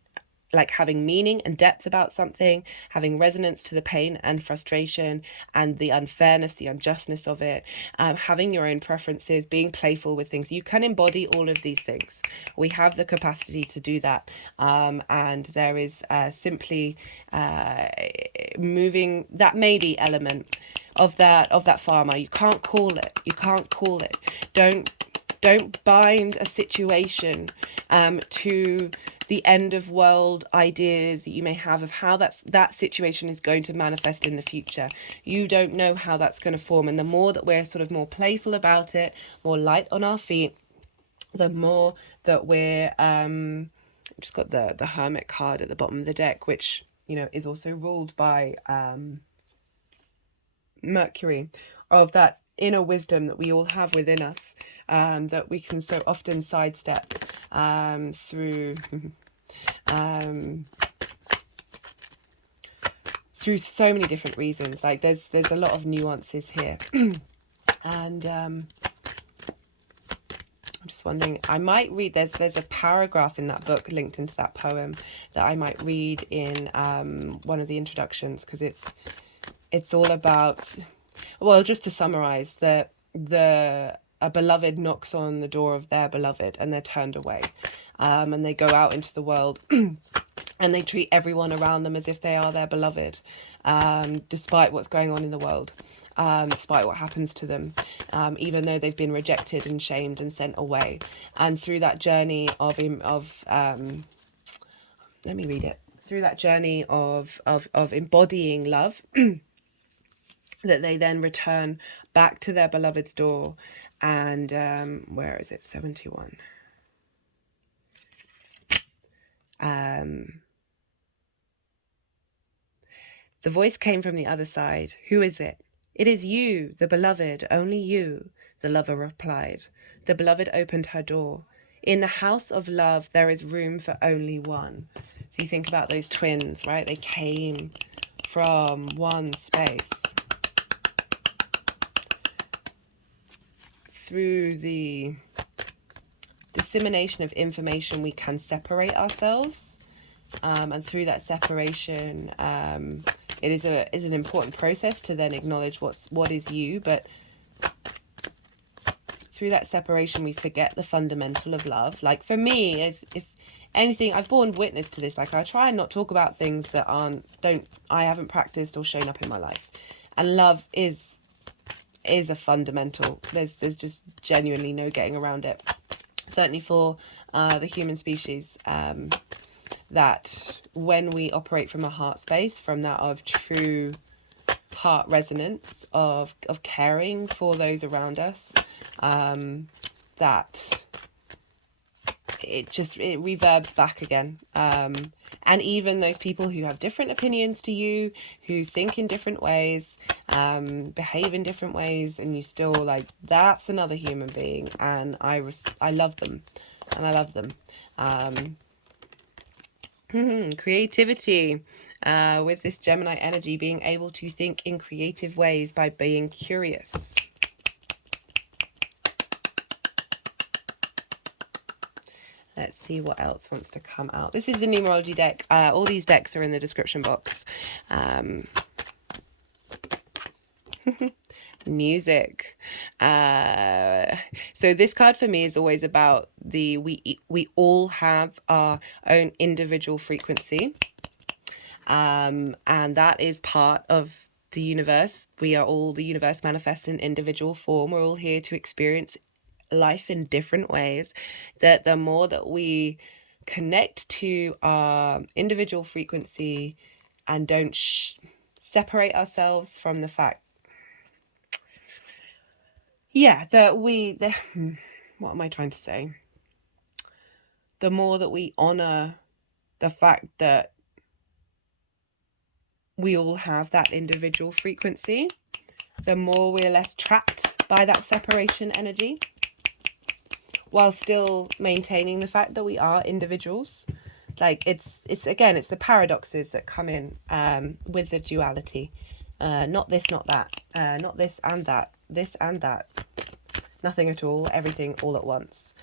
like having meaning and depth about something, having resonance to the pain and frustration and the unfairness, the unjustness of it, having your own preferences, being playful with things. You can embody all of these things. We have the capacity to do that. And there is simply moving that maybe element of that farmer. You can't call it. You can't call it. Don't bind a situation to the end of world ideas that you may have of how that situation is going to manifest in the future. You don't know how that's going to form, and the more that we're sort of more playful about it, more light on our feet, the more that we're just got the Hermit card at the bottom of the deck, which, you know, is also ruled by Mercury, of that inner wisdom that we all have within us, that we can so often sidestep through through so many different reasons. Like there's a lot of nuances here. And I'm just wondering, I might read, there's a paragraph in that book linked into that poem that I might read in one of the introductions, because it's all about, well, just to summarize, that a beloved knocks on the door of their beloved and they're turned away, and they go out into the world and they treat everyone around them as if they are their beloved, despite what's going on in the world, despite what happens to them, even though they've been rejected and shamed and sent away. And through that journey of let me read it, through that journey of embodying love, that they then return back to their beloved's door. And where is it? 71. The voice came from the other side. Who is it? It is you, the beloved, only you, the lover replied. The beloved opened her door. In the house of love, there is room for only one. So you think about those twins, right? They came from one space. Through the dissemination of information, we can separate ourselves. And through that separation, it is an important process to then acknowledge what is you. But through that separation, we forget the fundamental of love. Like for me, if anything, I've borne witness to this. Like I try and not talk about things that I haven't practiced or shown up in my life. And love is a fundamental. There's just genuinely no getting around it. Certainly for the human species, that when we operate from a heart space, from that of true heart resonance, of caring for those around us, that it reverbs back again. And even those people who have different opinions to you, who think in different ways, behave in different ways, and you still like, that's another human being, and I love them, and I love them. Creativity, with this Gemini energy, being able to think in creative ways by being curious. Let's see what else wants to come out. This is the numerology deck. All these decks are in the description box. Music. So this card for me is always about we all have our own individual frequency. And that is part of the universe. We are all the universe manifest in individual form. We're all here to experience life in different ways. That the more that we connect to our individual frequency and don't separate ourselves from the fact, that what am I trying to say? The more that we honor the fact that we all have that individual frequency, the more we're less trapped by that separation energy, while still maintaining the fact that we are individuals. Like it's the paradoxes that come in with the duality. Not this, not that. Not this and that. This and that. Nothing at all. Everything all at once.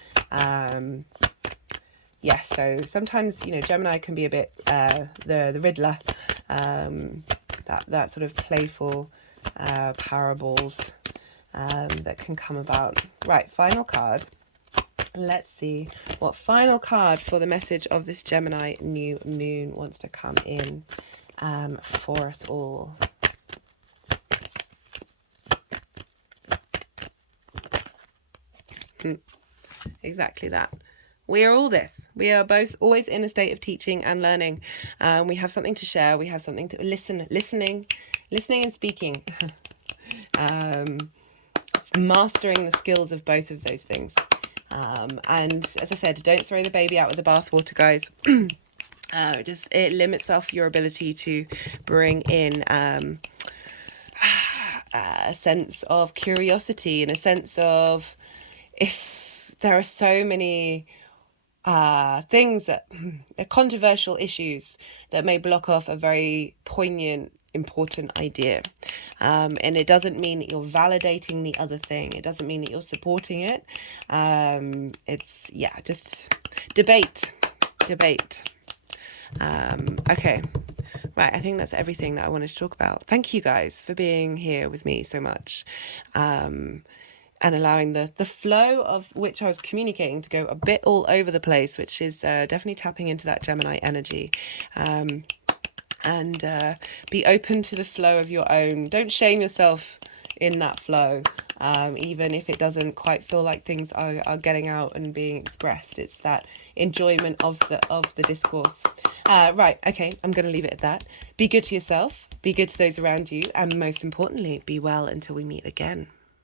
So sometimes, Gemini can be a bit the Riddler. That sort of playful parables that can come about. Right, final card. Let's see what final card for the message of this Gemini new moon wants to come in for us all. Exactly that. We are all this. We are both always in a state of teaching and learning. We have something to share. We have something to listening and speaking. Mastering the skills of both of those things. And as I said, don't throw the baby out with the bathwater, guys. It limits off your ability to bring in a sense of curiosity and a sense of, if there are so many things that are controversial issues that may block off a very poignant, important idea. And it doesn't mean that you're validating the other thing. It doesn't mean that you're supporting it. It's, just debate. Okay. Right, I think that's everything that I wanted to talk about. Thank you guys for being here with me so much. And allowing the flow of which I was communicating to go a bit all over the place, which is definitely tapping into that Gemini energy. And be open to the flow of your own. Don't shame yourself in that flow, even if it doesn't quite feel like things are getting out and being expressed. It's that enjoyment of the discourse. Right, okay, I'm going to leave it at that. Be good to yourself, be good to those around you, and most importantly, be well until we meet again.